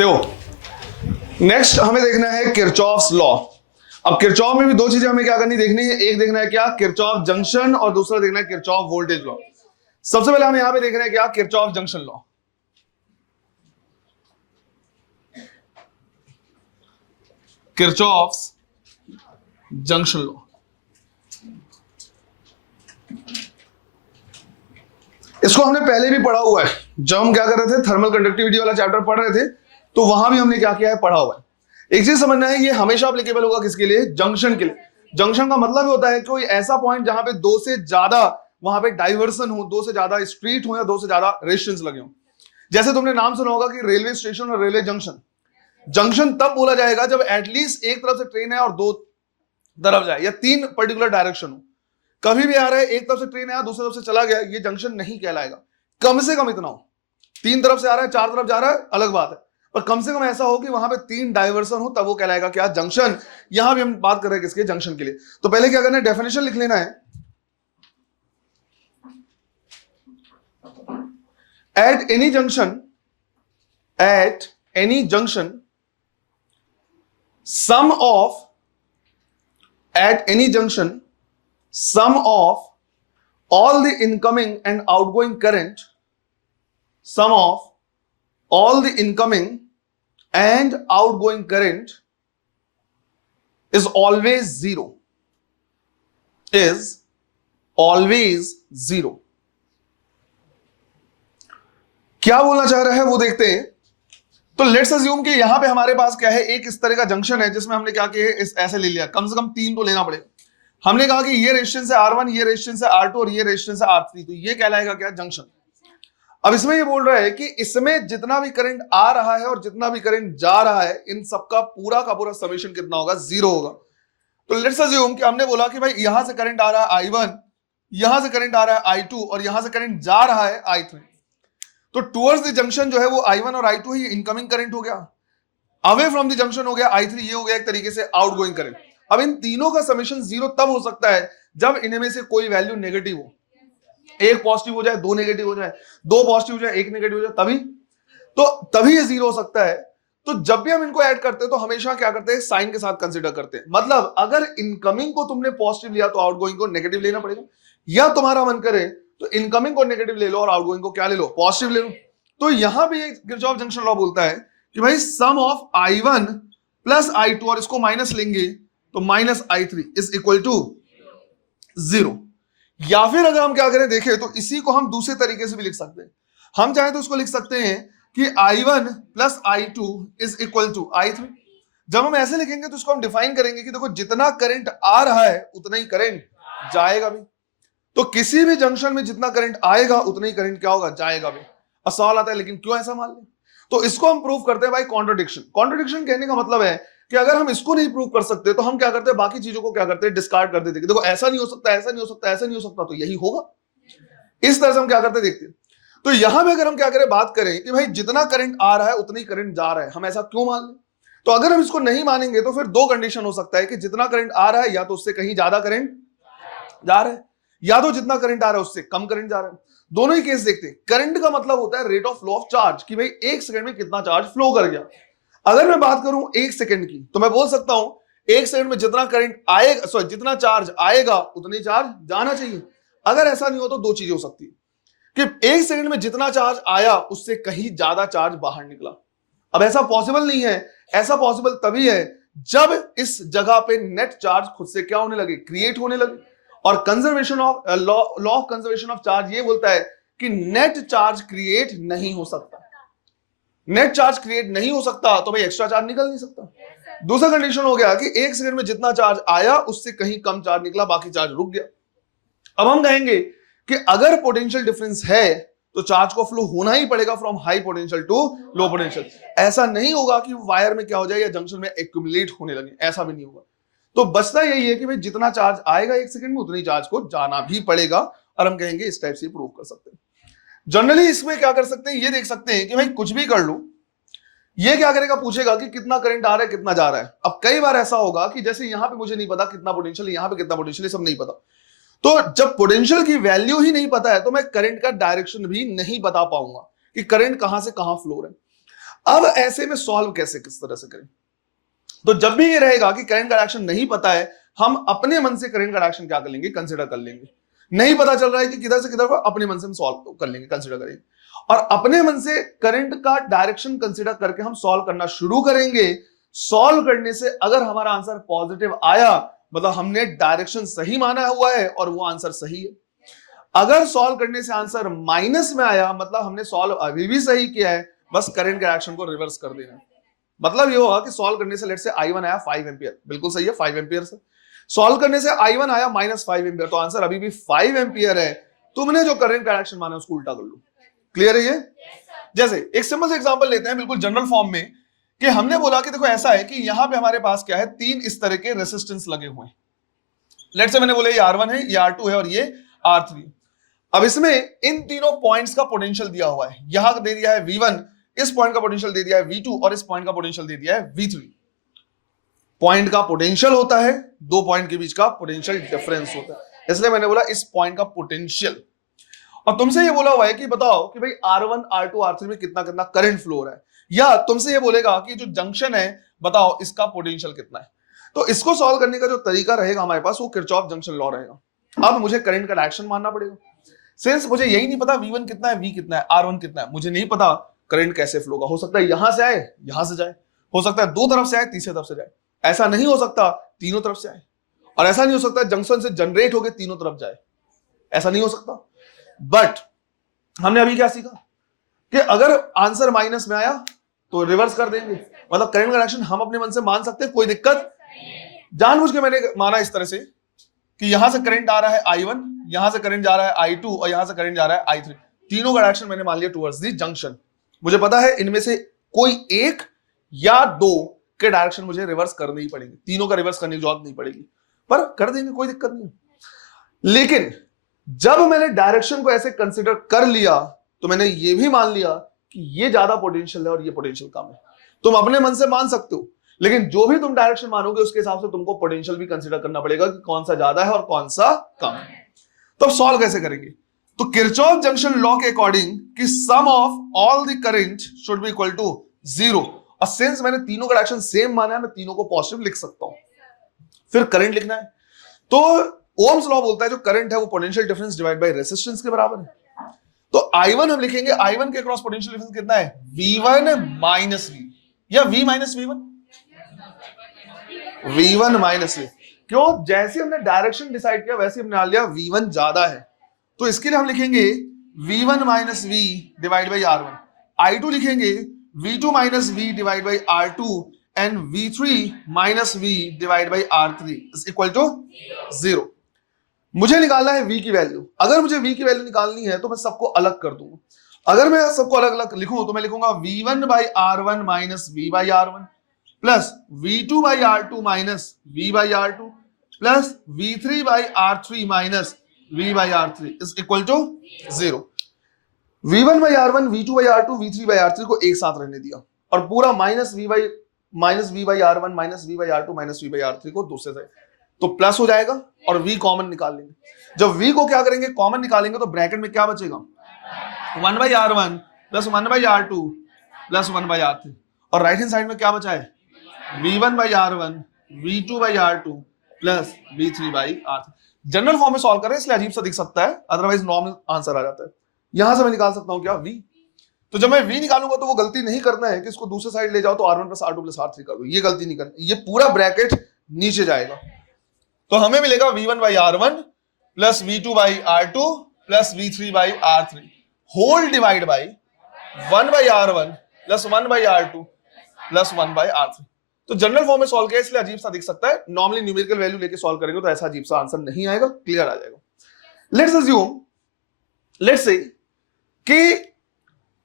देखो नेक्स्ट हमें देखना है किरचॉफ्स लॉ। अब किरचॉफ में भी दो चीजें हमें क्या करनी देखनी है, एक देखना है क्या किरचॉफ जंक्शन और दूसरा देखना है किरचॉफ वोल्टेज लॉ। सबसे पहले हम यहां पे देख रहे हैं क्या Kirchhoff junction law. Kirchhoff's junction law, इसको हमने पहले भी पढ़ा हुआ है जब हम क्या कर रहे थे, थर्मल कंडक्टिविटी वाला चैप्टर पढ़ रहे थे, तो वहां भी हमने क्या किया है, पढ़ा हुआ है। एक चीज समझना है, ये हमेशा एप्लीकेबल होगा किसके लिए, जंक्शन के लिए। जंक्शन का मतलब होता है कोई ऐसा पॉइंट जहां पे दो से ज्यादा वहां पे डाइवर्सन हो, दो से ज्यादा स्ट्रीट हो या दो से ज्यादा रेजिस्टेंस लगे हो। जैसे तुमने नाम सुना होगा कि रेलवे स्टेशन और रेलवे जंक्शन। जंक्शन तब बोला जाएगा जब एटलीस्ट एक तरफ से ट्रेन है और दो तरफ जाए या तीन पर्टिकुलर डायरेक्शन हो। कभी भी आ रहा है एक तरफ से ट्रेन है दूसरी तरफ से चला गया, ये जंक्शन नहीं कहलाएगा। कम से कम इतना हो, तीन तरफ से आ रहा है चार तरफ जा रहा है अलग बात है, पर कम से कम ऐसा हो कि वहां पे तीन डाइवर्सन हो, तब वो कहलाएगा क्या, जंक्शन। यहां भी हम बात कर रहे हैं किसके, जंक्शन के लिए। तो पहले क्या करना है, डेफिनेशन लिख लेना है। At any junction, at any junction sum of, at any junction sum of all the incoming and outgoing current, sum of all the incoming and outgoing current is always zero, is always zero। क्या बोलना चाह रहा है वो देखते हैं। तो let's assume कि यहां पे हमारे पास क्या है, एक इस तरह का जंक्शन है जिसमें हमने क्या किया, इस ऐसे ले लिया, कम से कम तीन तो लेना पड़ेगा। हमने कहा कि ये रेजिस्टेंस है R1, ये रेजिस्टेंस है R2 और ये रेजिस्टेंस है R3, तो ये कहलाएगा क्या, जंक्शन। अब इसमें ये बोल रहा है कि इसमें जितना भी करंट आ रहा है और जितना भी करंट जा रहा है, इन सबका पूरा का पूरा समेशन कितना होगा, जीरो होगा। तो लेट्स अज्यूम कि हमने बोला कि भाई यहां से करंट आ रहा है I1, यहां से करंट आ रहा है I2 और यहां से करंट जा रहा है I3। तो टुवर्ड्स द जंक्शन जो है वो I1 और I2 ही इनकमिंग करंट हो गया, अवे फ्रॉम द जंक्शन हो गया I3, ये हो गया एक तरीके से आउटगोइंग करंट। अब इन तीनों का समेशन जीरो तब हो सकता है जब इनमें से कोई वैल्यू नेगेटिव हो, एक पॉजिटिव हो जाए दो नेगेटिव हो जाए, दो पॉजिटिव हो जाए एक नेगेटिव हो जाए, तभी ये जीरो हो सकता है। तो जब भी हम इनको ऐड करते हैं तो हमेशा क्या करते हैं, साइन के साथ कंसीडर करते हैं। मतलब अगर इनकमिंग को तुमने पॉजिटिव लिया तो आउटगोइंग को नेगेटिव लेना पड़ेगा, या तुम्हारा मन करे तो इनकमिंग को नेगेटिव ले लो और आउटगोइंग को क्या ले लो, पॉजिटिव ले लो। तो यहां भी किरचॉफ जंक्शन लॉ बोलता है कि भाई सम ऑफ I1 प्लस I2, और इसको माइनस लेंगे तो minus I3 is equal to zero. या फिर अगर हम क्या करें देखें तो इसी को हम दूसरे तरीके से भी लिख सकते हैं। हम चाहे तो उसको लिख सकते हैं कि I1 plus I2 is equal to I3। जब हम ऐसे लिखेंगे तो इसको हम डिफाइन करेंगे कि देखो जितना करंट आ रहा है उतना ही करंट जाएगा भी। तो किसी भी जंक्शन में जितना करंट आएगा उतना ही करंट क्या होगा, जाएगा भी। अब सवाल आता है लेकिन क्यों ऐसा मान लें, तो इसको हम प्रूव करते हैं भाई कॉन्ट्रडिक्शन। कॉन्ट्रडिक्शन कहने का मतलब है कि अगर हम इसको नहीं प्रूव कर सकते तो हम क्या करते हैं, बाकी चीजों को क्या करते हैं, डिस्कार्ड कर देते हैं। देखो ऐसा नहीं हो सकता, ऐसा नहीं हो सकता, ऐसा नहीं हो सकता, तो यही होगा। इस तरह से हम क्या करते देखते हैं। तो यहां पे अगर हम क्या करें, बात करें कि भाई जितना करंट आ रहा है उतना ही करंट जा रहा है, हम ऐसा क्यों मान लें। तो अगर हम इसको नहीं मानेंगे तो फिर दो कंडीशन हो सकता है कि जितना करंट आ रहा है या तो उससे कहीं ज्यादा करंट जा रहा है, या तो जितना करंट आ रहा है उससे कम करंट जा रहा है। दोनों ही केस देखते हैं। करंट का मतलब होता है rate of flow of charge, कि भाई एक सेकंड में कितना चार्ज फ्लो कर गया। अगर मैं बात करूं एक सेकंड की तो मैं बोल सकता हूं एक सेकंड में जितना करंट आएगा, सॉरी जितना चार्ज आएगा उतनी चार्ज जाना चाहिए। अगर ऐसा नहीं हो तो दो चीजें हो सकती है कि एक सेकंड में जितना चार्ज आया उससे कहीं ज्यादा चार्ज बाहर निकला। अब ऐसा पॉसिबल नहीं है, ऐसा पॉसिबल तभी है जब इस जगह पे नेट चार्ज खुद से क्या होने लगे, क्रिएट होने लगे। और conservation of law of conservation of charge ये बोलता है कि नेट चार्ज क्रिएट नहीं हो सकता। नेट चार्ज क्रिएट नहीं हो सकता तो भाई एक्स्ट्रा चार्ज निकल नहीं सकता। दूसरा कंडीशन हो गया कि एक सेकंड में जितना चार्ज आया उससे कहीं कम चार्ज निकला, बाकी चार्ज रुक गया। अब हम कहेंगे कि अगर पोटेंशियल डिफरेंस है तो चार्ज को फ्लो होना ही पड़ेगा from high potential to low potential. ऐसा नहीं होगा कि वायर में क्या हो जाए या जंक्शन में एक्यूमुलेट होने लगे, ऐसा भी नहीं होगा। तो बचता यही है कि भाई जितना चार्ज आएगा एक सेकंड में उतनी चार्ज को जाना भी पड़ेगा, और हम कहेंगे इस टाइप से प्रूव कर सकते हैं। जनरली इसमें क्या कर सकते हैं, ये देख सकते हैं कि भाई कुछ भी कर लो, ये क्या करेगा, पूछेगा कि कितना करंट आ रहा है कितना जा रहा है। अब कई बार ऐसा होगा कि जैसे यहां पे मुझे नहीं पता कितना पोटेंशियल, यहां पे कितना पोटेंशियल, सब नहीं पता। तो जब पोटेंशियल की वैल्यू ही नहीं पता है तो मैं करंट का डायरेक्शन भी नहीं बता पाऊंगा कि करंट कहां से कहां फ्लो है। अब ऐसे में सॉल्व कैसे, किस तरह से करें? तो जब भी ये रहेगा कि करंट का डायरेक्शन नहीं पता है, हम अपने मन से करंट का डायरेक्शन क्या कर लेंगे, कंसीडर कर लेंगे। नहीं पता चल रहा है कि किधर से किधर, अपने मन से हम सॉल्व कर लेंगे, कंसीडर करेंगे, और अपने मन से करंट का डायरेक्शन कंसीडर करके हम सॉल्व करना शुरू करेंगे। सॉल्व करने से अगर हमारा आंसर पॉजिटिव आया, मतलब हमने डायरेक्शन सही माना हुआ है और वो आंसर सही है। अगर सॉल्व करने से आंसर माइनस में आया, मतलब हमने सॉल्व अभी भी सही किया है, बस करंट के डायरेक्शन को रिवर्स कर देना। मतलब ये होगा कि सॉल्व करने से लेट से I1 आया 5 एम्पियर, बिल्कुल सही है, 5 एम्पियर से सॉल्व करने से I1 आया -5 एम्पियर, तो आंसर अभी भी 5 एम्पियर है। तुमने जो करंट का डायरेक्शन माना उसको उल्टा कर लो। क्लियर है ये? जैसे एक सिंपल से एग्जांपल लेते हैं बिल्कुल जनरल फॉर्म में, कि हमने बोला कि देखो ऐसा है कि यहां पे हमारे पास क्या है, 3 इस तरह के रेसिस्टेंस लगे हुए हैं। लेट से मैंने बोला ये R1 है, ये R2 है और ये R3। अब इसमें इन तीनों पॉइंट्स का पोटेंशियल दिया हुआ है। यहां दे दिया है V1, इस पॉइंट का पोटेंशियल दे दिया है V2 और इस पॉइंट का पोटेंशियल दे दिया है V3। पॉइंट का पोटेंशियल होता है, दो पॉइंट के बीच का पोटेंशियल डिफरेंस होता है, इसलिए मैंने बोला इस पॉइंट का पोटेंशियल। और तुमसे ये बोला हुआ है कि बताओ कि भाई R1 R2 R3 में कितना कितना करंट फ्लो हो रहा है, या तुमसे ये बोलेगा कि जो जंक्शन है बताओ इसका पोटेंशियल कितना है। तो इसको सॉल्व करने का जो तरीका रहेगा हमारे पास, वो किरचॉफ जंक्शन लॉ रहेगा। अब मुझे करंट का डायरेक्शन मानना पड़ेगा। सिंस मुझे यही नहीं पता V1 कितना है, V कितना है, R1 कितना है, मुझे नहीं पता करंट कैसे फ्लो होगा। हो सकता है यहां से आए, यहां से जाए, हो सकता है दो तरफ से आए, तीसरे तरफ से जाए, ऐसा नहीं हो सकता तीनों तरफ से आए, और ऐसा नहीं हो सकता जंक्शन से जनरेट होकर तीनों तरफ जाए, ऐसा नहीं हो सकता। बट हमने अभी क्या सीखा कि अगर आंसर माइनस में आया तो रिवर्स कर देंगे, मतलब करंट का डायरेक्शन हम अपने मन से मान सकते हैं, कोई दिक्कत। जानबूझ के मैंने माना इस तरह से कि यहां से करंट आ रहा है I1, यहां से करंट जा रहा है I2 और यहां से करंट जा रहा है I3। तीनों का डायरेक्शन मैंने मान लिया टुवर्ड्स दी जंक्शन। मुझे पता है इनमें से कोई एक या दो के डायरेक्शन मुझे रिवर्स करने ही पड़ेंगे, तीनों का रिवर्स करने की जरूरत नहीं पड़ेगी, पर कर देंगे, कोई दिक्कत नहीं। लेकिन जब मैंने डायरेक्शन को ऐसे कंसिडर कर लिया तो मैंने ये भी मान लिया कि ये ज्यादा पोटेंशियल है और ये पोटेंशियल कम है। तुम अपने मन से मान सकते हो, लेकिन जो भी तुम डायरेक्शन मानोगे उसके हिसाब से तुमको पोटेंशियल भी कंसीडर करना पड़ेगा कि कौन सा ज्यादा है और कौन सा कम है। तो अब सॉल्व कैसे करेंगे? तो किरचॉफ जंक्शन लॉ के अकॉर्डिंग कि sum of all the current should be equal to 0, और सिंस मैंने तीनों का डायरेक्शन सेम माना है, मैं तीनों को पॉजिटिव लिख सकता हूं। फिर करंट लिखना है, तो ओम्स लॉ बोलता है जो करंट है वो potential difference divide by resistance के बराबर है। तो I1 हम लिखेंगे, I1 के अक्रॉस पोटेंशियल डिफरेंस कितना है, V1 माइनस V, या V minus V1, V1 minus V। क्यों? जैसे हमने डायरेक्शन डिसाइड किया वैसे हमने मान लिया V1 ज्यादा है, तो इसके लिए हम लिखेंगे V1 minus V divide by R1। I2 लिखेंगे V2 minus V divide by R2 and V3 minus V divide by R3 is equal to 0। मुझे निकालना है V की वैल्यू। अगर मुझे V की वैल्यू निकालनी है तो मैं सबको अलग कर दूंगा। अगर मैं सबको अलग अलग लिखूं तो मैं लिखूंगा V1 by R1 minus V by R1 plus V2 by R2 minus V by R2 plus V3 by R3 minus V by R3 is equal to 0। V1 by R1, V2 by R2, V3 by R3 को एक साथ रहने दिया, और पूरा minus V by R1 minus V by R2 minus V by R3 को दूसरे side, तो प्लस हो जाएगा और V कॉमन निकाल लेंगे। जब V को क्या करेंगे, कॉमन निकालेंगे, तो ब्रैकेट में क्या बचेगा, 1 by R1 plus 1 by R2 plus 1 by R3, और राइट हैंड साइड में क्या बचा है, V1 by R1, V2 by R2 plus V3 by R3। General form में सॉल्व करें इसलिए अजीब सा दिख सकता है, अदरवाइज नॉर्मल आंसर आ जाता है। यहां से मैं निकाल सकता हूं क्या, V। तो जब मैं V निकालूंगा तो वो गलती नहीं करना है कि इसको दूसरे साइड ले जाओ तो R1 plus R2 plus R3 कर दो, ये गलती नहीं करनी, ये पूरा ब्रैकेट नीचे जाएगा। तो हमें मिलेगा V1 by R1 plus V2 by R2 plus V3 by R3 whole divide by 1 by R1 plus 1 by R2 plus 1 by R3। तो जनरल फॉर्म में सॉल्व किया इसलिए अजीब सा दिख सकता है, नॉर्मली न्यूमेरिकल वैल्यू लेके सॉल्व करेंगे तो ऐसा अजीब सा आंसर नहीं आएगा, क्लियर आ जाएगा। लेट्स अज्यूम, लेट्स से कि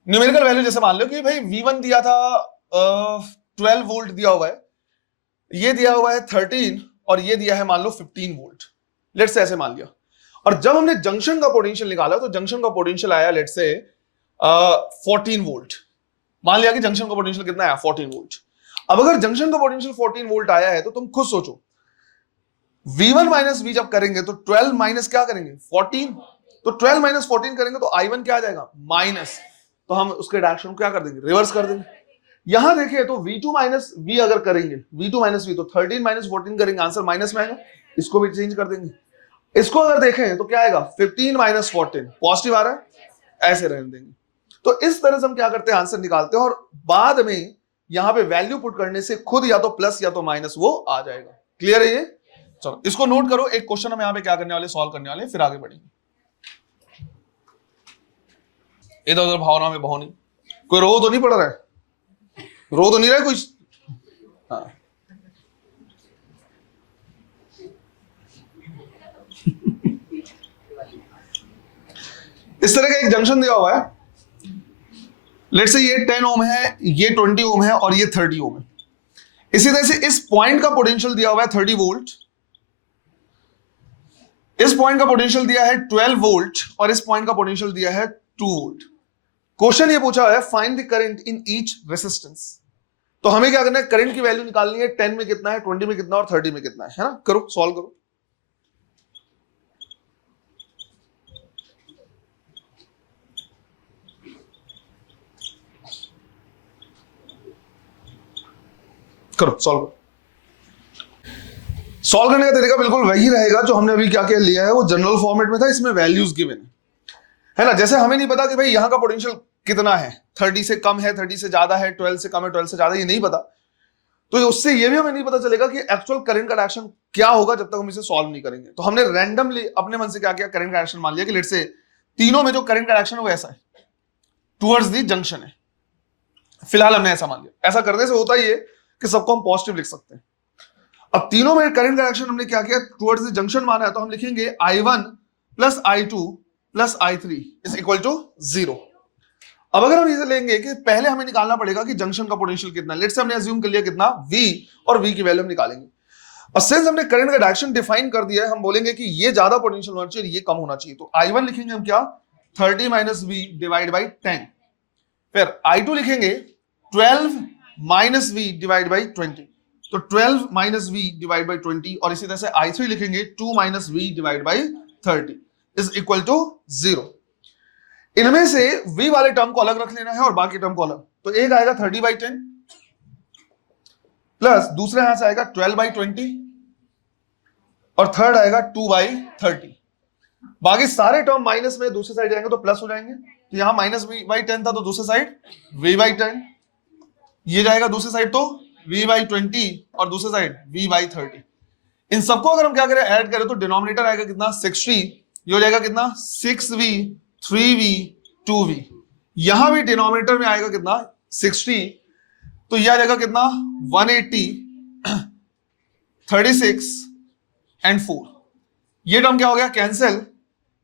न्यूमेरिकल वैल्यू जैसे मान लो कि भाई V1 दिया था 12 वोल्ट दिया हुआ है, ये दिया हुआ है 13 और ये दिया है मान लो 15 वोल्ट, लेट्स से ऐसे मान लिया। और जब हमने जंक्शन का पोटेंशियल निकाला तो जंक्शन का पोटेंशियल आया लेट्स से 14 वोल्ट। मान लिया कि जंक्शन का पोटेंशियल कितना आया, 14 वोल्ट। अब अगर जंक्शन का पोटेंशियल 14 वोल्ट आया है तो तुम खुद सोचो, V1 माइनस V जब करेंगे तो 12 माइनस क्या करेंगे, 14, तो 12 माइनस 14 करेंगे तो I1 क्या आ जाएगा, माइनस, तो हम उसके डायरेक्शन को क्या कर देंगे, रिवर्स कर देंगे। यहां देखें तो V2 माइनस V अगर करेंगे, V2 माइनस V तो 13 माइनस 14 करेंगे, आंसर माइनस में आएगा, इसको भी चेंज कर देंगे। इसको अगर देखें तो क्या आएगा 15 माइनस 14 पॉजिटिव आ रहा है, ऐसे रहने देंगे। तो इस तरह से हम क्या करते हैं आंसर निकालते हैं और बाद में यहां पे वैल्यू पुट करने से खुद या तो प्लस या तो माइनस वो आ जाएगा। क्लियर है ये? चलो इसको नोट करो, एक क्वेश्चन हम यहां पे क्या करने वाले, सॉल्व करने वाले, फिर आगे बढ़ेंगे। इधर उधर भावना में बहो नहीं, कोई रो तो नहीं पड़ रहा है, रो तो नहीं रहा है कोई? हाँ इस तरह का एक जंक्शन दिया हुआ है, लेट्स से ये 10 ओम है, ये 20 ओम है और ये 30 ओम है। इसी तरह से इस पॉइंट का पोटेंशियल दिया हुआ है 30 वोल्ट, इस पॉइंट का पोटेंशियल दिया है 12 वोल्ट और इस पॉइंट का पोटेंशियल दिया है 2 वोल्ट। क्वेश्चन ये पूछा है find the current in each resistance. तो हमें क्या करना है, करंट की वैल्यू निकालनी है, 10 में कितना है, 20 में कितना और 30 में कितना है ना? करो, सॉल्व करो। करो सॉल्व करो। सॉल्व करने का तरीका बिल्कुल वही रहेगा जो हमने अभी क्या क्या लिया है, वो जनरल फॉर्मेट में था, इसमें वैल्यूज गिवन है ना। जैसे हमें नहीं पता कि भाई यहां का पोटेंशियल कितना है, 30 से कम है, 30 से ज्यादा है, 12 से कम है, 12 से ज्यादा, ये नहीं पता। तो उससे ये भी हमें नहीं पता चलेगा कि एक्चुअल करंट का डायरेक्शन क्या होगा जब तक हम इसे सॉल्व नहीं करेंगे। तो हमने रैंडमली अपने मन से क्या किया, करंट का डायरेक्शन मान लिया कि लेट से तीनों में जो करंट का डायरेक्शन है वो ऐसा है, टुवर्ड्स द जंक्शन है। फिलहाल हमने ऐसा मान लिया। ऐसा करने से होता ही है कि सबको हम पॉजिटिव लिख सकते हैं। अब तीनों में करंट का डायरेक्शन हमने क्या किया, टुवर्ड्स द जंक्शन माना है, तो हम लिखेंगे I1 plus I2 plus I3 is equal to 0। अब अगर हम इसे लेंगे कि पहले हमें निकालना पड़ेगा कि जंक्शन का पोटेंशियल कितना है, लेट्स से हमने अज्यूम कर लिया कितना V, और V की वैल्यू हम निकालेंगे। और सिंस हमने करंट का डायरेक्शन डिफाइन कर दिया है, हम बोलेंगे कि ये ज्यादा पोटेंशियल होना चाहिए, ये कम होना चाहिए। तो I1 लिखेंगे हम क्या, 30 माइनस V डिवाइड बाई 10। फिर I2 लिखेंगे 12 माइनस V डिवाइड बाई 20, तो 12 माइनस V डिवाइड बाई 20। और इसी तरह से I3 लिखेंगे 2 minus V divide by 30 is equal to 0। इनमें से V वाले टर्म को अलग रख लेना है और बाकी टर्म को अलग। तो एक आएगा 30 बाई 10 प्लस दूसरे यहां से आएगा 12 बाई 20 और थर्ड आएगा 2 बाई 30। बाकी सारे टर्म माइनस में दूसरी साइड जाएंगे तो प्लस हो जाएंगे। तो यहां माइनस V बाई 10 था तो दूसरी साइड V बाई 10, ये जाएगा दूसरी साइड तो V बाई 20 और दूसरी साइड V बाई 30। इन सबको अगर हम क्या करें, ऐड करें, तो डिनोमिनेटर आएगा कितना 60, ये हो जाएगा कितना 6V 3V 2V। यहां भी डिनोमिनेटर में आएगा कितना 60, तो यह आ जाएगा कितना 180 36 एंड 4। ये टर्म क्या हो गया कैंसिल,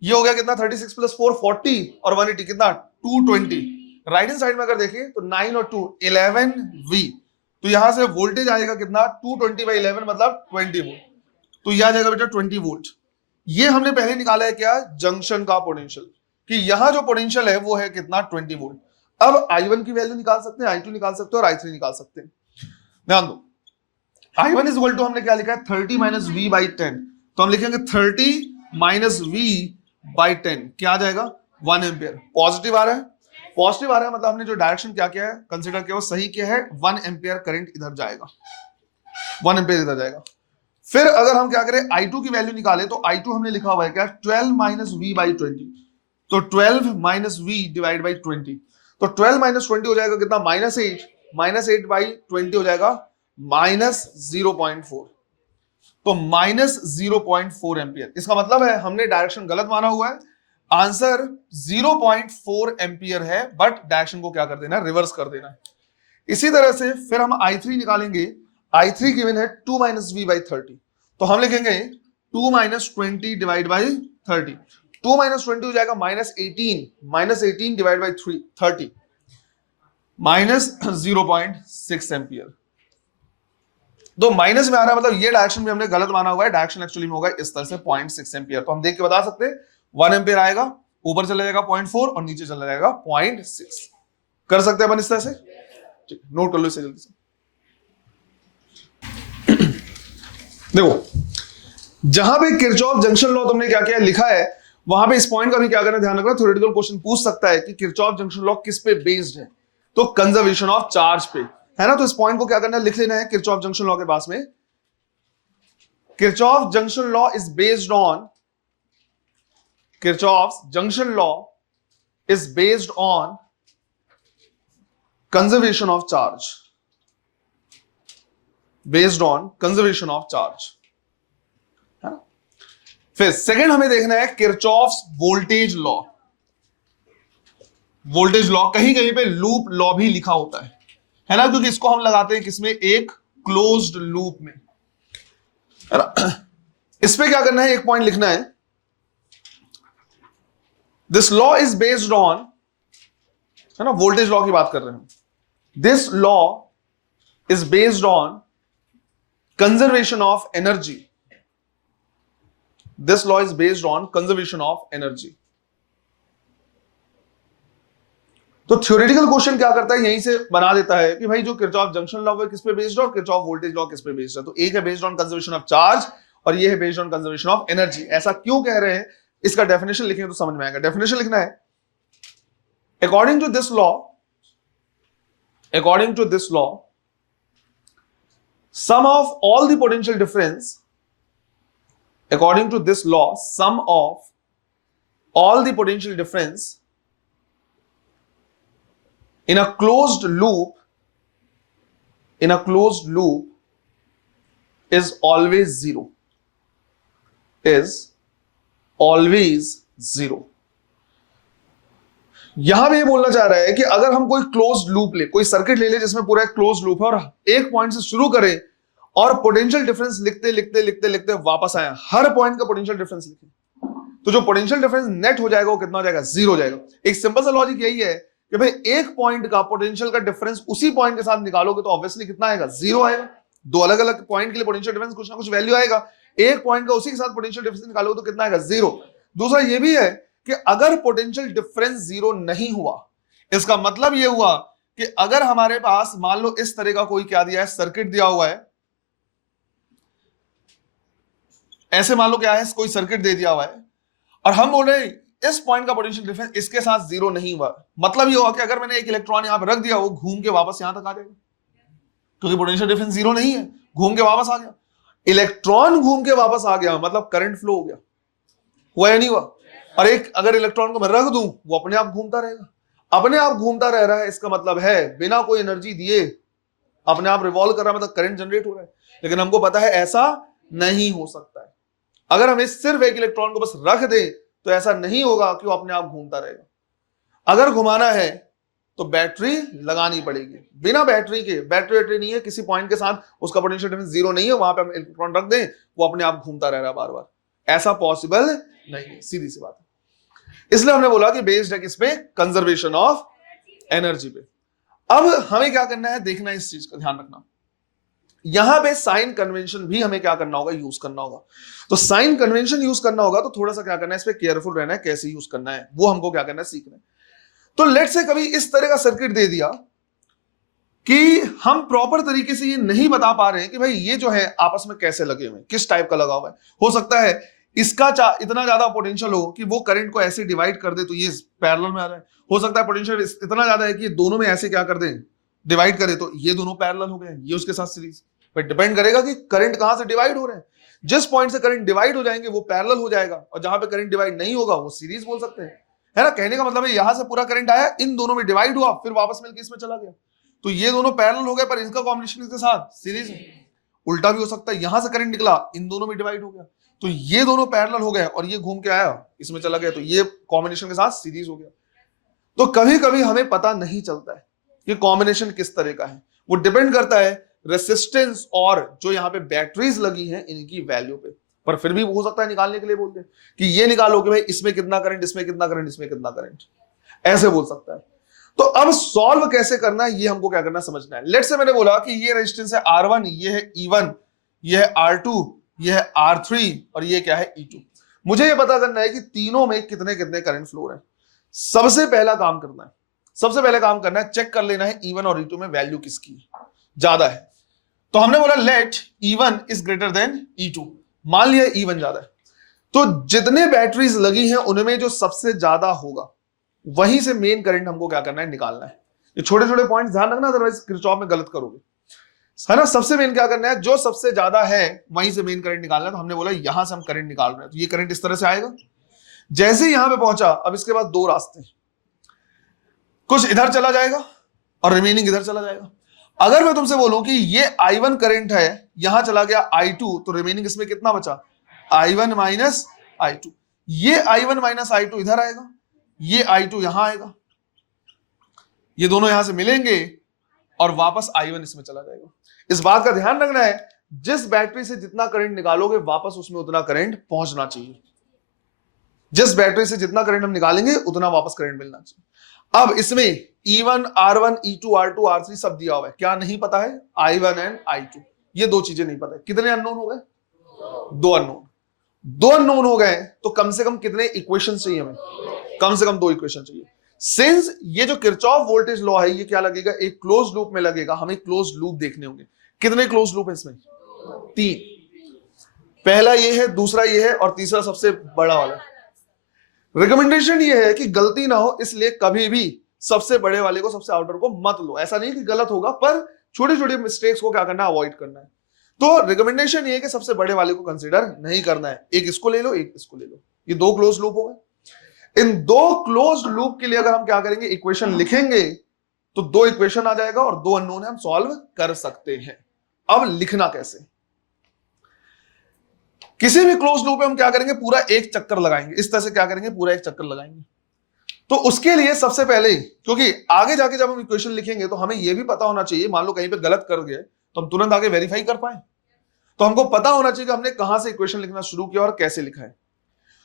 ये हो गया कितना 36 प्लस 4 40 और 180 कितना 220। राइट हैंड साइड में अगर देखें तो 9 और 2 11V, तो यहां से वोल्टेज आएगा कितना 220 बाई 11 मतलब 20 वोल्ट, तो यह आ जाएगा बेटा 20 वोल्ट। ये हमने पहले निकाला है क्या, जंक्शन का पोटेंशियल, कि यहां जो पोटेंशियल है वो है कितना 20 वोल्ट। अब I1 की वैल्यू निकाल सकते हैं, I2 निकाल सकते हैं और I3 निकाल सकते हैं। ध्यान दो, I1 इज इक्वल टू हमने क्या लिखा है 30 माइनस V बाई 10, तो हम लिखेंगे 30 माइनस V बाई 10, क्या आ जाएगा 1 एम्पियर। पॉजिटिव आ रहा है, पॉजिटिव आ रहा है मतलब हमने जो डायरेक्शन क्या किया है, कंसीडर किया वो सही किया है, 1 एम्पियर करंट इधर जाएगा, 1 एम्पियर इधर जाएगा। फिर अगर हम क्या करें I2 की वैल्यू निकाले, तो I2 हमने लिखा हुआ है क्या 12 माइनस V बाई 20, तो 12 माइनस V डिवाइड बाई 20, तो 12 माइनस 20 हो जाएगा कितना -8, -8 बाई 20 हो जाएगा -0.4, तो -0.4 एम्पियर। इसका मतलब है हमने डायरेक्शन गलत माना हुआ है, आंसर 0.4 एम्पियर है, बट डायरेक्शन को क्या कर देना है, रिवर्स कर देना है। इसी तरह से फिर हम I3 निकालेंगे, I3 गिवन है 2 माइनस V बाई 30, तो हम लिखेंगे 2 माइनस 20 डिवाइड बाई 30, 2 माइनस 20 हो जाएगा -18 डिवाइड बाई 30 -0.6 एम्पियर। तो माइनस में आ रहा है मतलब ये डायरेक्शन भी हमने गलत माना हुआ है, डायरेक्शन एक्चुअली में होगा इस तरह से 0.6 एम्पियर। तो हम देख के बता सकते हैं 1 एम्पियर आएगा, ऊपर चला जाएगा 0.4 और नीचे चला जाएगा 0.6। कर सकते हैं अपन इस तरह से, ठीक, नोट कर लो इसे जल्दी से। देखो जहां पे किरचॉफ जंक्शन लॉ तुमने क्या किया लिखा है, वहां पे इस पॉइंट का भी क्या करना ध्यान रखना, थ्योरेटिकल क्वेश्चन पूछ सकता है कि किरचॉफ जंक्शन लॉ किस पे बेस्ड है। तो कंजर्वेशन ऑफ चार्ज पे, है ना। तो इस पॉइंट को क्या करना है, लिख लेना है किरचॉफ जंक्शन लॉ के पास में। Kirchhoff junction law is based on, Kirchhoff junction law is based on conservation of charge, based on conservation of charge, है ना। फिर सेकंड हमें देखना है Kirchhoff's voltage law. Voltage law कहीं कहीं पे लूप लॉ भी लिखा होता है ना, क्योंकि इसको हम लगाते हैं किसमें, एक क्लोज्ड लूप में, है ना। इस पे क्या करना है, एक पॉइंट लिखना है, this law is based on, है ना, वोल्टेज लॉ की बात कर रहे हैं, this law is based on conservation of energy, this law is based on conservation of energy. तो थ्योरेटिकल क्वेश्चन क्या करता है, यहीं से बना देता है कि भाई जो किरचॉफ जंक्शन लॉ है किस पे बेस्ड है और किरचॉफ वोल्टेज लॉ किस पे बेस्ड है। तो एक है based on conservation of charge और ये है based on conservation of energy. ऐसा क्यों कह रहे हैं, इसका डेफिनेशन लिखेंगे तो समझ में आएगा। डेफिनेशन लिखना है, according to this law, according to this law, sum of all the potential difference, according to this law, sum of all the potential difference in a closed loop, in a closed loop is always zero, is always zero। यहां पे ये बोलना चाह रहा है कि अगर हम कोई क्लोज्ड लूप ले, कोई सर्किट ले ले जिसमें पूरा एक क्लोज्ड लूप है और एक पॉइंट से शुरू करें और पोटेंशियल डिफरेंस लिखते लिखते लिखते लिखते वापस आए, हर पॉइंट का पोटेंशियल डिफरेंस लिखें, तो जो पोटेंशियल डिफरेंस नेट हो जाएगा वो कितना हो जाएगा, जीरो हो जाएगा। एक सिंपल सा लॉजिक यही है कि भाई एक पॉइंट का पोटेंशियल का डिफरेंस उसी पॉइंट के साथ निकालोगे तो ऑब्वियसली कितना आएगा, जीरो आएगा। दो अलग अलग पॉइंट के लिए पोटेंशियल डिफरेंस कुछ ना कुछ वैल्यू आएगा, एक पॉइंट का उसी के साथ पोटेंशियल डिफरेंस निकालोगे तो कितना आएगा, जीरो। दूसरा ये भी है कि अगर पोटेंशियल डिफरेंस जीरो नहीं हुआ, इसका मतलब यह हुआ कि अगर हमारे पास मान लो इस तरह का कोई क्या दिया है, सर्किट दिया हुआ है, ऐसे मान लो क्या है, कोई सर्किट दे दिया हुआ है और हम बोल रहे हैं इस पॉइंट का पोटेंशियल डिफरेंस इसके साथ जीरो नहीं हुआ, मतलब ये हुआ कि अगर मैंने एक इलेक्ट्रॉन यहां पर रख दिया वो घूम के वापस यहां तक आ जाएगा, क्योंकि पोटेंशियल डिफरेंस जीरो नहीं है, घूम के वापस आ गया। इलेक्ट्रॉन घूम के वापस आ गया मतलब करंट फ्लो हो गया, हुआ या नहीं हुआ। और एक अगर इलेक्ट्रॉन को मैं रख दूं वो अपने आप घूमता रहेगा, अपने आप घूमता रह रहा है, इसका मतलब है बिना कोई एनर्जी दिए अपने आप रिवॉल्व कर रहा है, मतलब करंट जनरेट हो रहा है। लेकिन हमको पता है ऐसा नहीं हो सकता है, अगर हम सिर्फ एक इलेक्ट्रॉन को बस रख दें तो ऐसा नहीं होगा कि वो अपने आप घूमता रहेगा। अगर घुमाना है तो बैटरी लगानी पड़ेगी, बिना बैटरी के, बैटरी नहीं है किसी पॉइंट के साथ, उसका पोटेंशियल डिफरेंस जीरो नहीं है, वहां पे हम इलेक्ट्रॉन रख दें वो अपने आप घूमता रह रहा है बार बार, ऐसा पॉसिबल नहीं है, सीधी सी बात है। इसलिए हमने बोला कि बेस्ड है किस पे, कंजर्वेशन ऑफ एनर्जी पे। अब हमें क्या करना है, देखना है इस चीज का ध्यान रखना, यहां पे साइन कन्वेंशन भी हमें क्या करना होगा, यूज करना होगा। तो साइन कन्वेंशन यूज करना होगा तो थोड़ा सा क्या करना है, इस पे केयरफुल रहना है, कैसे यूज करना है वो हमको क्या करना है, सीखना है। तो लेट से कभी इस तरह का सर्किट दे दिया कि हम प्रॉपर तरीके से ये नहीं बता पा रहे हैं कि भाई ये जो है आपस में कैसे लगे हुए, किस टाइप का लगा हुआ है। हो सकता है इसका इतना ज्यादा पोटेंशियल हो कि वो करंट को ऐसे डिवाइड कर दे तो ये पैरेलल में आ रहा है, हो सकता है पोटेंशियल इतना ज्यादा है कि दोनों में ऐसे क्या कर दें, डिवाइड करे तो ये दोनों पैरेलल हो गए, ये उसके साथ सीरीज। पर डिपेंड करेगा कि करंट कहां से डिवाइड हो रहे हैं, जिस पॉइंट से करंट डिवाइड हो जाएंगे वो पैरेलल हो जाएगा और जहां पे करंट डिवाइड नहीं होगा वो सीरीज बोल सकते हैं, है ना। कहने का मतलब है यहां से पूरा करंट आया, इन दोनों में डिवाइड हुआ, फिर वापस मिलकर इसमें चला गया, तो ये दोनों पैरेलल हो गए पर इनका कॉम्बिनेशन इसके साथ सीरीज है। उल्टा भी हो सकता है, यहां से करंट निकला, इन दोनों में डिवाइड हो गया, तो ये दोनों पैरेलल हो गए और ये घूम के आया इसमें चला गया, तो ये कॉम्बिनेशन के साथ सीरीज हो गया। तो कभी कभी हमें पता नहीं चलता है कि कॉम्बिनेशन किस तरह का है, वो डिपेंड करता है रेसिस्टेंस और जो यहाँ पे बैटरीज लगी हैं इनकी वैल्यू पे। पर फिर भी हो सकता है निकालने के लिए बोलते हैं कि ये निकालो कि भाई इसमें कितना करंट, इसमें कितना करंट, इसमें कितना करंट, ऐसे बोल सकता है। तो अब सॉल्व कैसे करना है ये हमको क्या करना समझना है। लेट्स से मैंने बोला कि ये रेजिस्टेंस है R1, ये है E1, ये है R2, ये है R3 और ये क्या है E2। मुझे ये पता करना है कि तीनों में कितने कितने करंट फ्लो रहे हैं। सबसे पहला काम करना है, सबसे पहले काम करना है, चेक कर लेना है E1 और E2 में वैल्यू किसकी ज्यादा है। तो हमने बोला late E1 is greater than E2, मान लिया E1 ज्यादा है, तो जितने बैटरीज लगी हैं उनमें जो सबसे ज्यादा होगा वहीं से मेन करंट हमको क्या करना है, निकालना है। ये छोटे छोटे पॉइंट्स ध्यान रखना, अदरवाइज किरचॉफ में गलत करोगे, है ना। सबसे मेन क्या करना है, जो सबसे ज्यादा है वहीं से मेन करंट निकालना है। तो हमने बोला यहां से हम करंट निकाल रहे हैं, तो ये करंट इस तरह से आएगा। जैसे ही यहां पे पहुंचा, अब इसके बाद दो रास्ते, कुछ इधर चला जाएगा और रिमेनिंग इधर चला जाएगा। अगर मैं तुमसे बोलूं कि ये I1 करंट है, यहां चला गया I2, तो रिमेनिंग इसमें कितना बचा, I1 माइनस I2। ये I1 माइनस I2 इधर आएगा, ये I2 यहां आएगा, ये दोनों यहां से मिलेंगे और वापस I1 इसमें चला जाएगा। इस बात का ध्यान रखना है, जिस बैटरी से जितना करंट निकालोगे वापस उसमें उतना करंट पहुंचना चाहिए। जिस बैटरी से जितना करंट हम निकालेंगे उतना वापस करंट मिलना चाहिए। अब इसमें E1, R1, E2, R2, R3 सब दिया हुआ है, क्या नहीं पता है, I1 एंड I2, ये दो चीजें नहीं पता है। कितने अननोन हो गए, दो अननोन। दो अननोन हो गए तो कम से कम कितने इक्वेशन चाहिए हमें, कम से कम दो इक्वेशन चाहिए। सिंस ये जो किरचॉफ वोल्टेज लॉ है ये क्या लगेगा, एक क्लोज लूप में लगेगा, हमें क्लोज लूप देखने होंगे। कितने क्लोज लूप है इसमें, तीन। पहला ये है, दूसरा ये है और तीसरा सबसे बड़ा वाला। रिकमेंडेशन ये है कि गलती ना हो, इसलिए कभी भी सबसे बड़े वाले को, सबसे आउटर को मत लो। ऐसा नहीं कि गलत होगा, पर छोटे छोटे मिस्टेक्स को क्या करना है, अवॉइड करना है। तो रिकमेंडेशन ये है कि सबसे बड़े वाले को कंसीडर नहीं करना है। एक इसको ले लो, एक इसको ले लो, ये दो क्लोज लूप हो गए। इन दो क्लोज लूप के लिए अगर हम क्या करेंगे, इक्वेशन लिखेंगे, तो दो इक्वेशन आ जाएगा और दो अननोन है, हम सॉल्व कर सकते हैं। अब लिखना कैसे, किसी भी क्लोज लूप में हम क्या करेंगे, पूरा एक चक्कर लगाएंगे। इस तरह से क्या करेंगे, पूरा एक चक्कर लगाएंगे। तो उसके लिए सबसे पहले, क्योंकि आगे जाके जब हम इक्वेशन लिखेंगे तो हमें यह भी पता होना चाहिए, मान लो कहीं पे गलत कर गए तो हम तुरंत आगे वेरीफाई कर पाए। तो हमको पता होना चाहिए कि हमने कहां से इक्वेशन लिखना शुरू किया और कैसे लिखा है।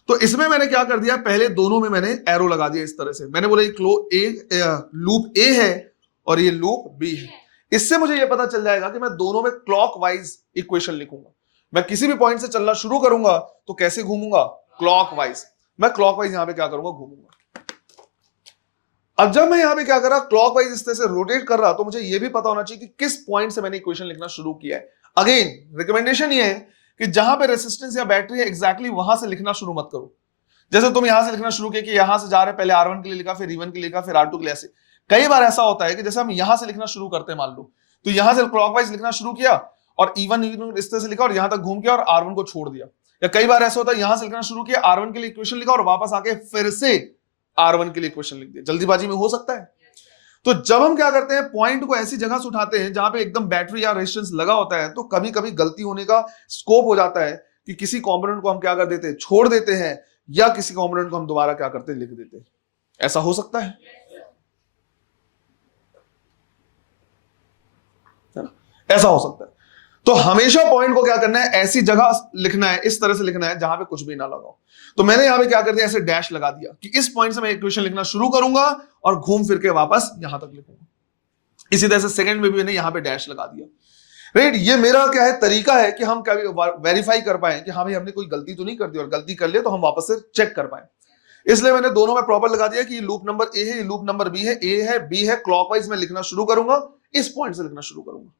तो इसमें मैंने क्या कर दिया, पहले दोनों में मैंने एरो लगा दिया इस तरह से। मैंने बोला लूप ए है और ये लूप बी है। इससे मुझे ये पता चल जाएगा कि मैं दोनों में क्लॉकवाइज इक्वेशन लिखूंगा। मैं किसी भी पॉइंट से चलना शुरू करूंगा तो कैसे घूमूंगा, क्लॉकवाइज। मैं क्लॉकवाइज यहां पे क्या करूंगा, घूमूंगा। अब जब मैं यहां पे क्या कर रहा, क्लॉकवाइज इस तरह से रोटेट कर रहा, तो मुझे यह भी पता होना चाहिए कि किस पॉइंट से मैंने इक्वेशन लिखना शुरू किया है। अगेन रिकमेंडेशन ये है कि जहां पे रेसिस्टेंस या बैटरी है एग्जैक्टली वहां से लिखना शुरू मत करो। जैसे तुम यहां से लिखना शुरू किया कि यहां से जा रहे, पहले R1 के लिए लिखा, फिर E1 के लिए लिखा, फिर R2 के लिए। ऐसे कई बार ऐसा होता है कि जैसे हम यहां से लिखना शुरू करते हैं, मान लो तो यहां से क्लॉकवाइज लिखना शुरू किया और E1 इस तरह से लिखा और यहां तक घूम गया और R1 को छोड़ दिया। या कई बार ऐसा होता है यहां से लिखना शुरू किया, R1 के लिए इक्वेशन लिखा और वापस आके फिर से R1 के लिए इक्वेशन लिख दिया। जल्दीबाजी में हो सकता है। तो जब हम क्या करते हैं, पॉइंट को ऐसी जगह से उठाते हैं जहां पे एकदम बैटरी या रेजिस्टेंस लगा होता है, तो कभी कभी गलती होने का स्कोप हो जाता है कि किसी कंपोनेंट को हम क्या कर देते हैं, छोड़ देते हैं, या किसी कंपोनेंट को हम दोबारा क्या करते हैं, लिख देते हैं। ऐसा हो सकता है, ऐसा हो सकता है। तो हमेशा पॉइंट को क्या करना है, ऐसी जगह लिखना है, इस तरह से लिखना है जहां पे कुछ भी ना लगा हो। तो मैंने यहां पे क्या कर दिया, ऐसे डैश लगा दिया कि इस पॉइंट से मैं इक्वेशन लिखना शुरू करूंगा और घूम फिर के वापस यहां तक लिखूंगा। इसी तरह से सेकंड में भी मैंने यहां पे डैश लगा दिया। राइट, ये मेरा क्या है, तरीका है कि हम क्या वेरीफाई कर पाए कि हाँ भाई हमने कोई गलती तो नहीं कर दी, और गलती कर ले तो हम वापस से चेक कर पाए। इसलिए मैंने दोनों में प्रॉपर लगा दिया कि ये लूप नंबर ए है, ये लूप नंबर बी है, ए है बी है, क्लॉकवाइज में लिखना शुरू करूंगा, इस पॉइंट से लिखना शुरू करूंगा।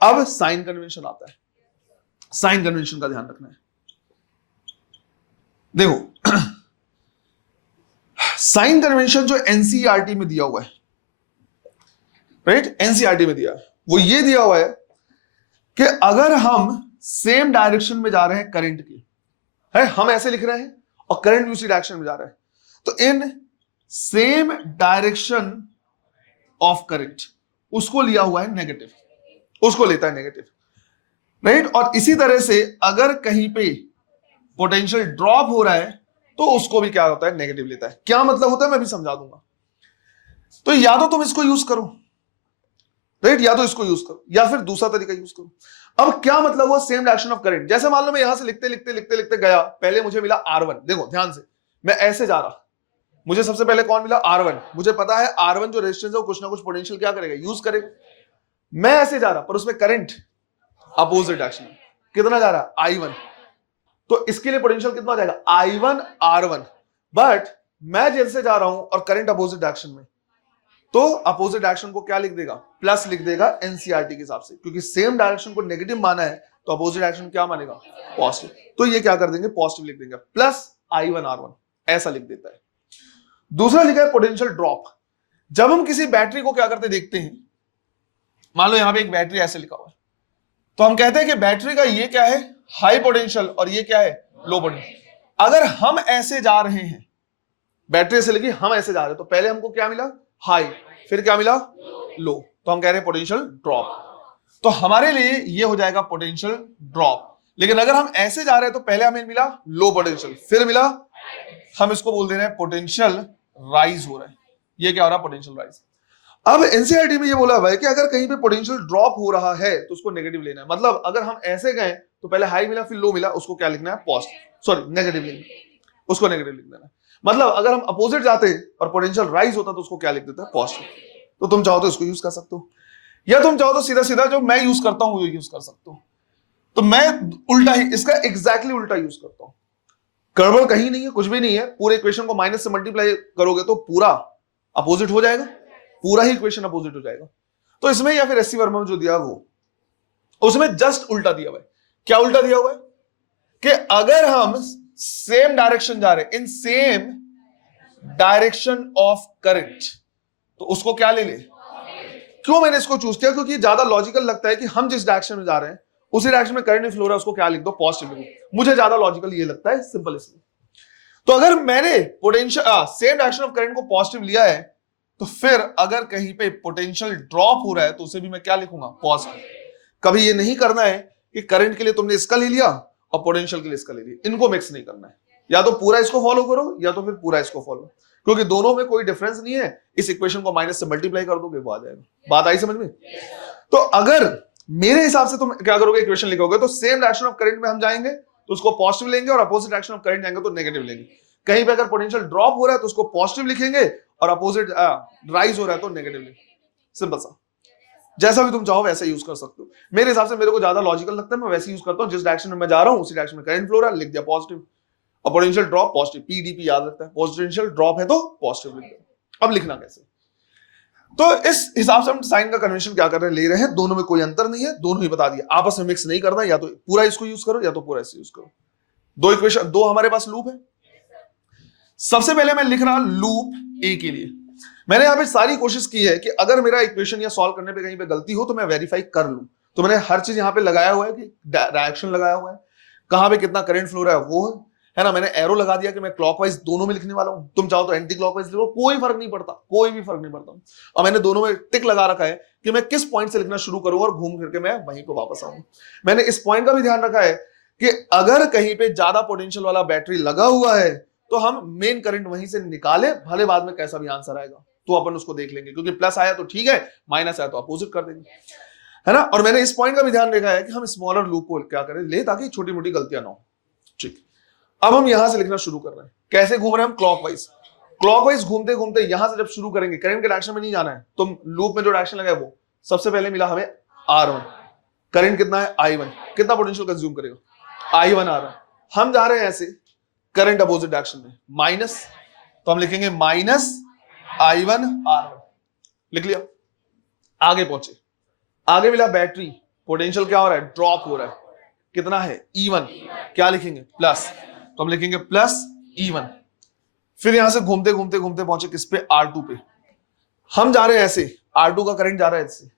अब साइन कन्वेंशन आता है, साइन कन्वेंशन का ध्यान रखना है। देखो साइन कन्वेंशन जो एनसीईआरटी में दिया हुआ है, राइट, एनसीईआरटी में दिया है, वो ये दिया हुआ है कि अगर हम सेम डायरेक्शन में जा रहे हैं करंट की, है हम ऐसे लिख रहे हैं और करंट भी उसी डायरेक्शन में जा रहा है, तो in same direction of current उसको लिया हुआ है नेगेटिव, उसको लेता है नेगेटिव, राइट। और इसी तरह से अगर कहीं पे पोटेंशियल ड्रॉप हो रहा है तो उसको भी क्या होता है, नेगेटिव लेता है। क्या मतलब होता है मैं भी समझा दूंगा। तो या तो तुम इसको यूज करो, राइट, या तो इसको यूज करो या फिर दूसरा तरीका यूज करो। अब क्या मतलब हुआ सेम डायरेक्शन ऑफ करंट, जैसे मान लो मैं यहां से लिखते लिखते लिखते लिखते गया, पहले मुझे मिला R1, देखो ध्यान से, मैं ऐसे जा रहा, मुझे सबसे पहले कौन मिला, R1। मुझे पता है R1 जो रेजिस्टेंस है वो कुछ ना कुछ पोटेंशियल क्या करेगा, यूज करेगा। मैं ऐसे जा रहा पर उसमें करंट अपोजिट डायरेक्शन में कितना जा रहा है, I1, तो इसके लिए पोटेंशियल कितना हो जाएगा, I1 R1। बट मैं जैसे जा रहा हूं और करंट अपोजिट डायरेक्शन में, तो अपोजिट डायरेक्शन को क्या लिख देगा, प्लस लिख देगा एनसीईआरटी के हिसाब से, क्योंकि सेम डायरेक्शन को नेगेटिव माना है तो अपोजिट डायरेक्शन क्या मानेगा, पॉजिटिव। तो ये क्या कर देंगे, पॉजिटिव लिख देंगे, प्लस I1 R1 ऐसा लिख देता है। दूसरा लिखा है पोटेंशियल ड्रॉप, जब हम किसी बैटरी को क्या करते देखते हैं, मान लो यहां पे एक बैटरी ऐसे लिखा हुआ है, तो हम कहते हैं कि बैटरी का ये क्या है, हाई पोटेंशियल, और ये क्या है, लो पोटेंशियल। अगर हम ऐसे जा रहे हैं, बैटरी ऐसे लगी, हम ऐसे जा रहे हैं, तो पहले हमको क्या मिला, हाई, फिर क्या मिला, लो, तो हम कह रहे हैं पोटेंशियल ड्रॉप। तो हमारे लिए ये हो जाएगा पोटेंशियल ड्रॉप। लेकिन अगर हम ऐसे जा रहे हैं तो पहले हमें मिला लो पोटेंशियल, फिर मिला, हम इसको बोल दे रहे हैं पोटेंशियल राइज हो रहा है। ये क्या हो रहा है, पोटेंशियल राइज। अब एनसीईआरटी में ये बोला हुआ है कि अगर कहीं पे पोटेंशियल ड्रॉप हो रहा है तो उसको नेगेटिव लेना है। मतलब अगर हम ऐसे गए तो पहले हाई मिला फिर लो मिला, उसको क्या लिखना है, पॉजिटिव, सॉरी नेगेटिव लिखना, उसको नेगेटिव लिख देना। मतलब अगर हम अपोजिट जाते और पोटेंशियल राइज होता तो उसको क्या लिख देते हैं, पॉजिटिव। तो तुम चाहो तो इसको यूज कर सकते हो, या तुम चाहो तो सीधा सीधा जो मैं यूज करता हूं वो यूज कर सकते हो। तो मैं उल्टा ही, इसका एग्जैक्टली उल्टा यूज करता हूं। गड़बड़ कहीं नहीं है, कुछ भी नहीं है। पूरे इक्वेशन को माइनस से मल्टीप्लाई करोगे तो पूरा अपोजिट हो जाएगा, पूरा ही इक्वेशन अपोजिट हो जाएगा। तो इसमें या फिर एससी वर्मा में जो दिया वो, उसमें जस्ट उल्टा दिया हुआ है। क्या उल्टा दिया हुआ है कि अगर हम सेम डायरेक्शन जा रहे हैं, in same direction of current, तो उसको क्या ले ले। क्यों मैंने इसको चूज किया, क्योंकि ज्यादा लॉजिकल लगता है कि हम जिस डायरेक्शन में जा रहे हैं उसी डायरेक्शन में करंट फ्लो रहा है, उसको क्या लिख दो, पॉजिटिव लिख दो। मुझे ज्यादा लॉजिकल ये लगता है, सिंपल इसलिए। तो अगर मैंने potential same direction of current को पॉजिटिव लिया है, तो फिर अगर कहीं पे पोटेंशियल ड्रॉप हो रहा है तो उसे भी मैं क्या लिखूंगा, पॉजिटिव। कभी ये नहीं करना है कि करंट के लिए तुमने इसका ले लिया और पोटेंशियल के लिए इसका ले लिया, इनको मिक्स नहीं करना है। या तो पूरा इसको फॉलो करो या तो फिर पूरा इसको फॉलो, क्योंकि दोनों में कोई डिफरेंस नहीं है। इस इक्वेशन को माइनस से मल्टीप्लाई कर दोगे वो आ जाएगा। बात आई समझ में? तो अगर मेरे हिसाब से तुम क्या करोगे, इक्वेशन लिखोगे तो सेम डायरेक्शन ऑफ करंट में हम जाएंगे तो उसको पॉजिटिव लेंगे, और अपोजिट डायरेक्शन ऑफ करंट जाएंगे तो नेगेटिव लेंगे। कहीं पे अगर पोटेंशियल ड्रॉप हो रहा है तो उसको पॉजिटिव लिखेंगे, और अपोजिट राइज हो रहा है तो नेगेटिव लिखेंगे। सिंपल सा, जैसा भी तुम चाहो वैसा यूज कर सकते हो। मेरे हिसाब से मेरे को ज्यादा लॉजिकल लगता है, मैं वैसे यूज करता हूं। जिस डायरेक्शन में मैं जा रहा हूं उसी डायरेक्शन में करंट फ्लो रहा है, लिख दिया पॉजिटिव, और पोटेंशियल ड्रॉप पॉजिटिव, पीडीपी याद रखता है, पोटेंशियल ड्रॉप है तो पॉजिटिव लिख दिया। अब लिखना कैसे, तो इस हिसाब से हम साइन का कन्वेंशन क्या कर रहे हैं, ले रहे हैं। दोनों में कोई अंतर नहीं है, दोनों ही बता दिया, आपस में मिक्स नहीं करना। या तो पूरा इसको यूज करो या तो पूरा इसको यूज करो। दो इक्वेशन, दो हमारे पास लूप है। सबसे पहले मैं लिख रहा लूप ए के लिए। मैंने यहां पे सारी कोशिश की है कि अगर मेरा इक्वेशन या सॉल्व करने पे कहीं पे गलती हो तो मैं वेरीफाई कर लूं। तो मैंने हर चीज यहां पे लगाया हुआ है कि डायरेक्शन लगाया हुआ है, कहां पे कितना करंट फ्लो रहा है वो है ना। मैंने एरो लगा दिया कि मैं क्लॉकवाइज दोनों में लिखने वाला हूं। तुम चाहो तो एंटी क्लॉकवाइज लिखो, कोई फर्क नहीं पड़ता, कोई भी फर्क नहीं पड़ता। और मैंने दोनों में टिक लगा रखा है कि मैं किस पॉइंट से लिखना शुरू करूं और घूम करके मैं वहीं को वापस आऊं। मैंने इस पॉइंट का भी ध्यान रखा है कि अगर कहीं पे ज्यादा पोटेंशियल वाला बैटरी लगा हुआ है तो हम मेन करंट वहीं से निकाले, भले बाद में कैसा भी आंसर आएगा तो अपन उसको देख लेंगे, क्योंकि प्लस आया तो ठीक है, माइनस आया तो अपोजिट कर देंगे, है ना। और मैंने इस पॉइंट का भी ध्यान रखा है कि हम स्मॉलर लूप को क्या करें ले, ताकि छोटी मोटी गलतियां ना हो। ठीक, अब हम यहां से लिखना शुरू कर रहे हैं। कैसे घूम रहे हैं हम, क्लॉकवाइज। क्लॉकवाइज घूमते घूमते यहां से जब शुरू करेंगे, करंट के डायरेक्शन में नहीं जाना है। तो लूप में जो डायरेक्शन लगा है वो सबसे पहले मिला हमें R1, करंट कितना है I1, कितना पोटेंशियल कंज्यूम करेगा I1 R1। हम जा रहे हैं ऐसे करंट अपोजिट डायरेक्शन में माइनस, तो हम लिखेंगे माइनस I1 R1, लिख लिया। आगे पहुंचे, आगे मिला बैटरी, पोटेंशियल क्या हो रहा है, ड्रॉप हो रहा है, कितना है E1, क्या लिखेंगे प्लस, तो हम लिखेंगे प्लस E1। फिर यहां से घूमते घूमते घूमते पहुंचे किस पे, R2 पे। हम जा रहे हैं ऐसे, R2 का करंट जा रहा है ऐसे,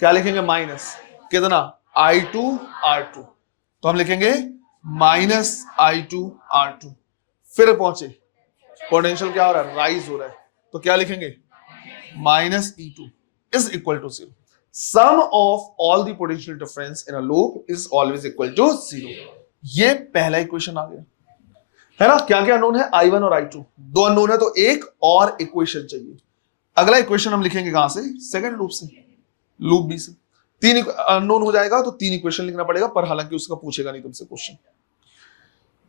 क्या लिखेंगे माइनस, कितना I2 R2, तो हम लिखेंगे माइनस I2 R2। फिर पहुंचे, पोटेंशियल क्या हो रहा है, राइज हो रहा है, तो क्या लिखेंगे minus E2 is equal to 0। Sum of all the potential difference in a loop is always equal to 0। ये पहला इक्वेशन आ गया, है ना। क्या क्या अननोन है, I1 और I2, दो अननोन है तो एक और इक्वेशन चाहिए। अगला इक्वेशन हम लिखेंगे कहां से, सेकंड लूप से, लूप बी से। तीन अननोन हो जाएगा तो तीन इक्वेशन लिखना पड़ेगा, पर हालांकि उसका पूछेगा नहीं तुमसे क्वेश्चन।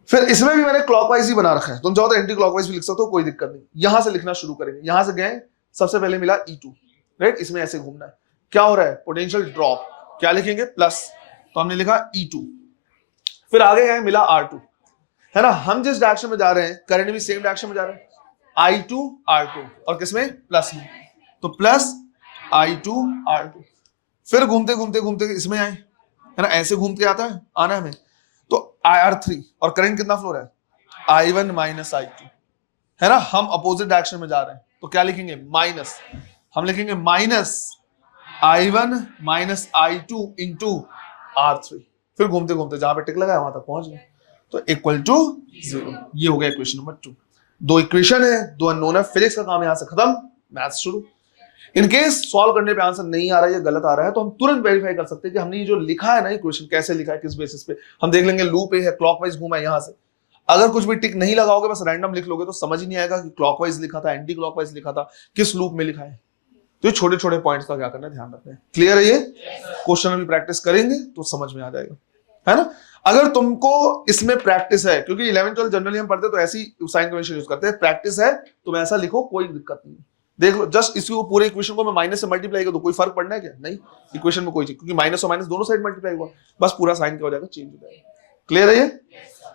फिर इसमें भी मैंने क्लॉकवाइज ही बना रखा है, तुम चाहो तो एंटी क्लॉकवाइज भी लिख सकते हो, कोई दिक्कत नहीं। यहां से लिखना शुरू करेंगे, यहां से गए, सबसे पहले मिला E2, राइट। इसमें ऐसे घूमना है, क्या हो रहा है, पोटेंशियल ड्रॉप, क्या लिखेंगे प्लस, तो हमने लिखा E2। फिर आगे गए, मिला R2, है ना। हम जिस डायरेक्शन में जा रहे हैं करंट भी सेम डायरेक्शन में जा रहे हैं, I2 R2, और किसमें, प्लस में, तो प्लस I2 R2। फिर घूमते घूमते घूमते इसमें आए, है ना, ऐसे घूमते आता है आना हमें, तो R3, और करंट कितना फ्लो रहा है I1 माइनस I2, है ना। हम अपोजिट डायरेक्शन में जा रहे हैं, तो क्या लिखेंगे माइनस, हम लिखेंगे minus I1 minus I2 into R3, फिर घूमते घूमते जहां पे टिक लगाया वहां तक पहुंच गए, तो इक्वल टू 0। ये हो गया इक्वेशन नंबर 2। दो इक्वेशन है, दो अननोन है, फिजिक्स का काम यहां से खत्म, मैथ्स शुरू। इन केस सॉल्व करने पे आंसर नहीं आ रहा है या गलत आ रहा है तो हम तुरंत वेरीफाई कर सकते हैं कि हमने ये जो लिखा है ना इक्वेशन कैसे लिखा है, किस बेसिस पे। हम देख लेंगे लूप ए है, क्लॉकवाइज घूमा है यहां से, अगर कुछ भी टिक नहीं लगाओगे बस रैंडम लिख लोगे तो समझ ही नहीं आएगा कि क्लॉकवाइज लिखा था, एंटी क्लॉकवाइज लिखा था, किस लूप में लिखा है। तो ये छोटे छोटे पॉइंट्स का क्या करना है, ध्यान रखना है। क्लियर है? ये क्वेश्चन अभी प्रैक्टिस करेंगे तो समझ में आ जाएगा, है ना। अगर तुमको इसमें प्रैक्टिस है, क्योंकि 11th 12th जनरली हम पढ़ते तो ऐसी साइन कन्वेंशन यूज करते हैं, प्रैक्टिस है तुम ऐसा लिखो, कोई दिक्कत नहीं। देख लो जस्ट इसको पूरे इक्वेशन को मैं माइनस से मल्टीप्लाई कर दूं, कोई फर्क पड़ना है क्या? नहीं, इक्वेशन में कोई चीज, क्योंकि माइनस और माइनस दोनों साइड मल्टीप्लाई हुआ, बस पूरा साइन क्या हो जाएगा, चेंज हो जाएगा। क्लियर है? ये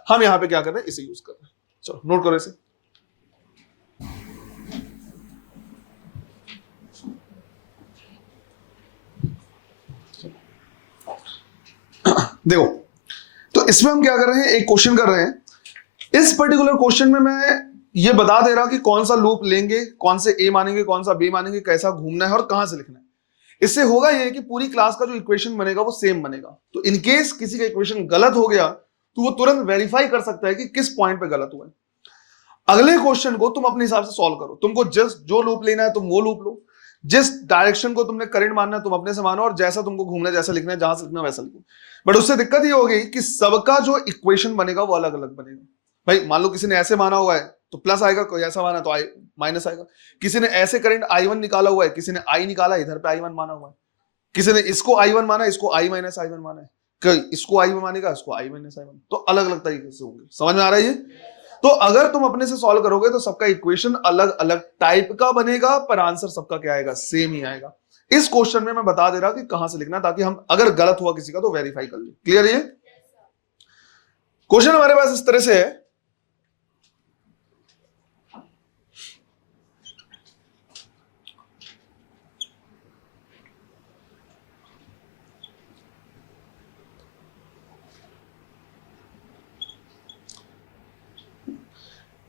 हम यहाँ पे क्या कर रहे हैं, इसे यूज कर रहे हैं। चलो नोट करो इसे। देखो, तो इसमें हम क्या कर रहे हैं, एक क्वेश्चन कर रहे हैं। इस पर्टिकुलर क्वेश्चन में मैं ये बता दे रहा कि कौन सा लूप लेंगे, कौन से ए मानेंगे, कौन सा बी मानेंगे, कैसा घूमना है और कहां से लिखना है। इससे होगा ये कि पूरी क्लास का जो इक्वेशन बनेगा वो सेम बनेगा। तो इन केस किसी का इक्वेशन गलत हो गया तो वो तुरंत वेरीफाई कर सकता है कि किस पॉइंट पे गलत हुआ है। अगले क्वेश्चन को तुम अपने हिसाब से सॉल्व करो, तुमको जस्ट जो लूप लेना है तुम वो लूप लो, जिस डायरेक्शन को तुमने करंट मानना है तुम अपने से मानो, और जैसा तुमको घूमना है, जैसा लिखना है, जहां से लिखना है वैसा लिखो। बट उससे दिक्कत ये होगी कि सबका जो इक्वेशन बनेगा वो अलग अलग बनेगा। भाई मान लो किसी ने ऐसे माना हुआ है तो प्लस आएगा, कोई ऐसा माना तो आई माइनस आएगा। किसी ने ऐसे करंट I1 निकाला हुआ है, किसी ने I निकाला, इधर पे I1 माना हुआ है, किसी ने इसको I1 माना, इसको I माइनस I1 माना है, इसको I मानेगा, इसको I माइनस I1, तो अलग अलग तरीके से होंगे। समझ में आ रहा है ये? तो अगर तुम अपने से सॉल्व करोगे तो सबका इक्वेशन अलग अलग टाइप का बनेगा, पर आंसर सबका क्या आएगा, सेम ही आएगा। इस क्वेश्चन में मैं बता दे रहा कि कहां से लिखना, ताकि हम अगर गलत हुआ किसी का तो वेरीफाई कर ले। क्लियर? ये क्वेश्चन हमारे पास इस तरह से है,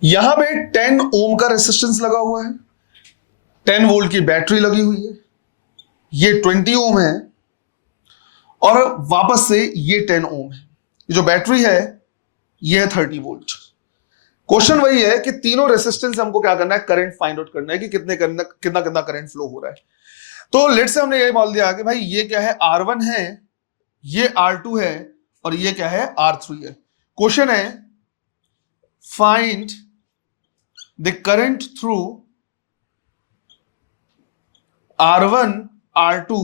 यहां पे 10 ओम का रेसिस्टेंस लगा हुआ है, 10 वोल्ट की बैटरी लगी हुई है, ये 20 ओम है, और वापस से ये 10 ओम है। जो बैटरी है ये है 30 वोल्ट। क्वेश्चन वही है कि तीनों रेसिस्टेंस हमको क्या करना है, करंट फाइंड आउट करना है कि कितने कितना कितना करंट फ्लो हो रहा है। तो लेट से हमने ये बोल दिया कि भाई ये क्या है, R1 है, ये R2 है, और ये क्या है, R3 है। क्वेश्चन है find the current through R1, R2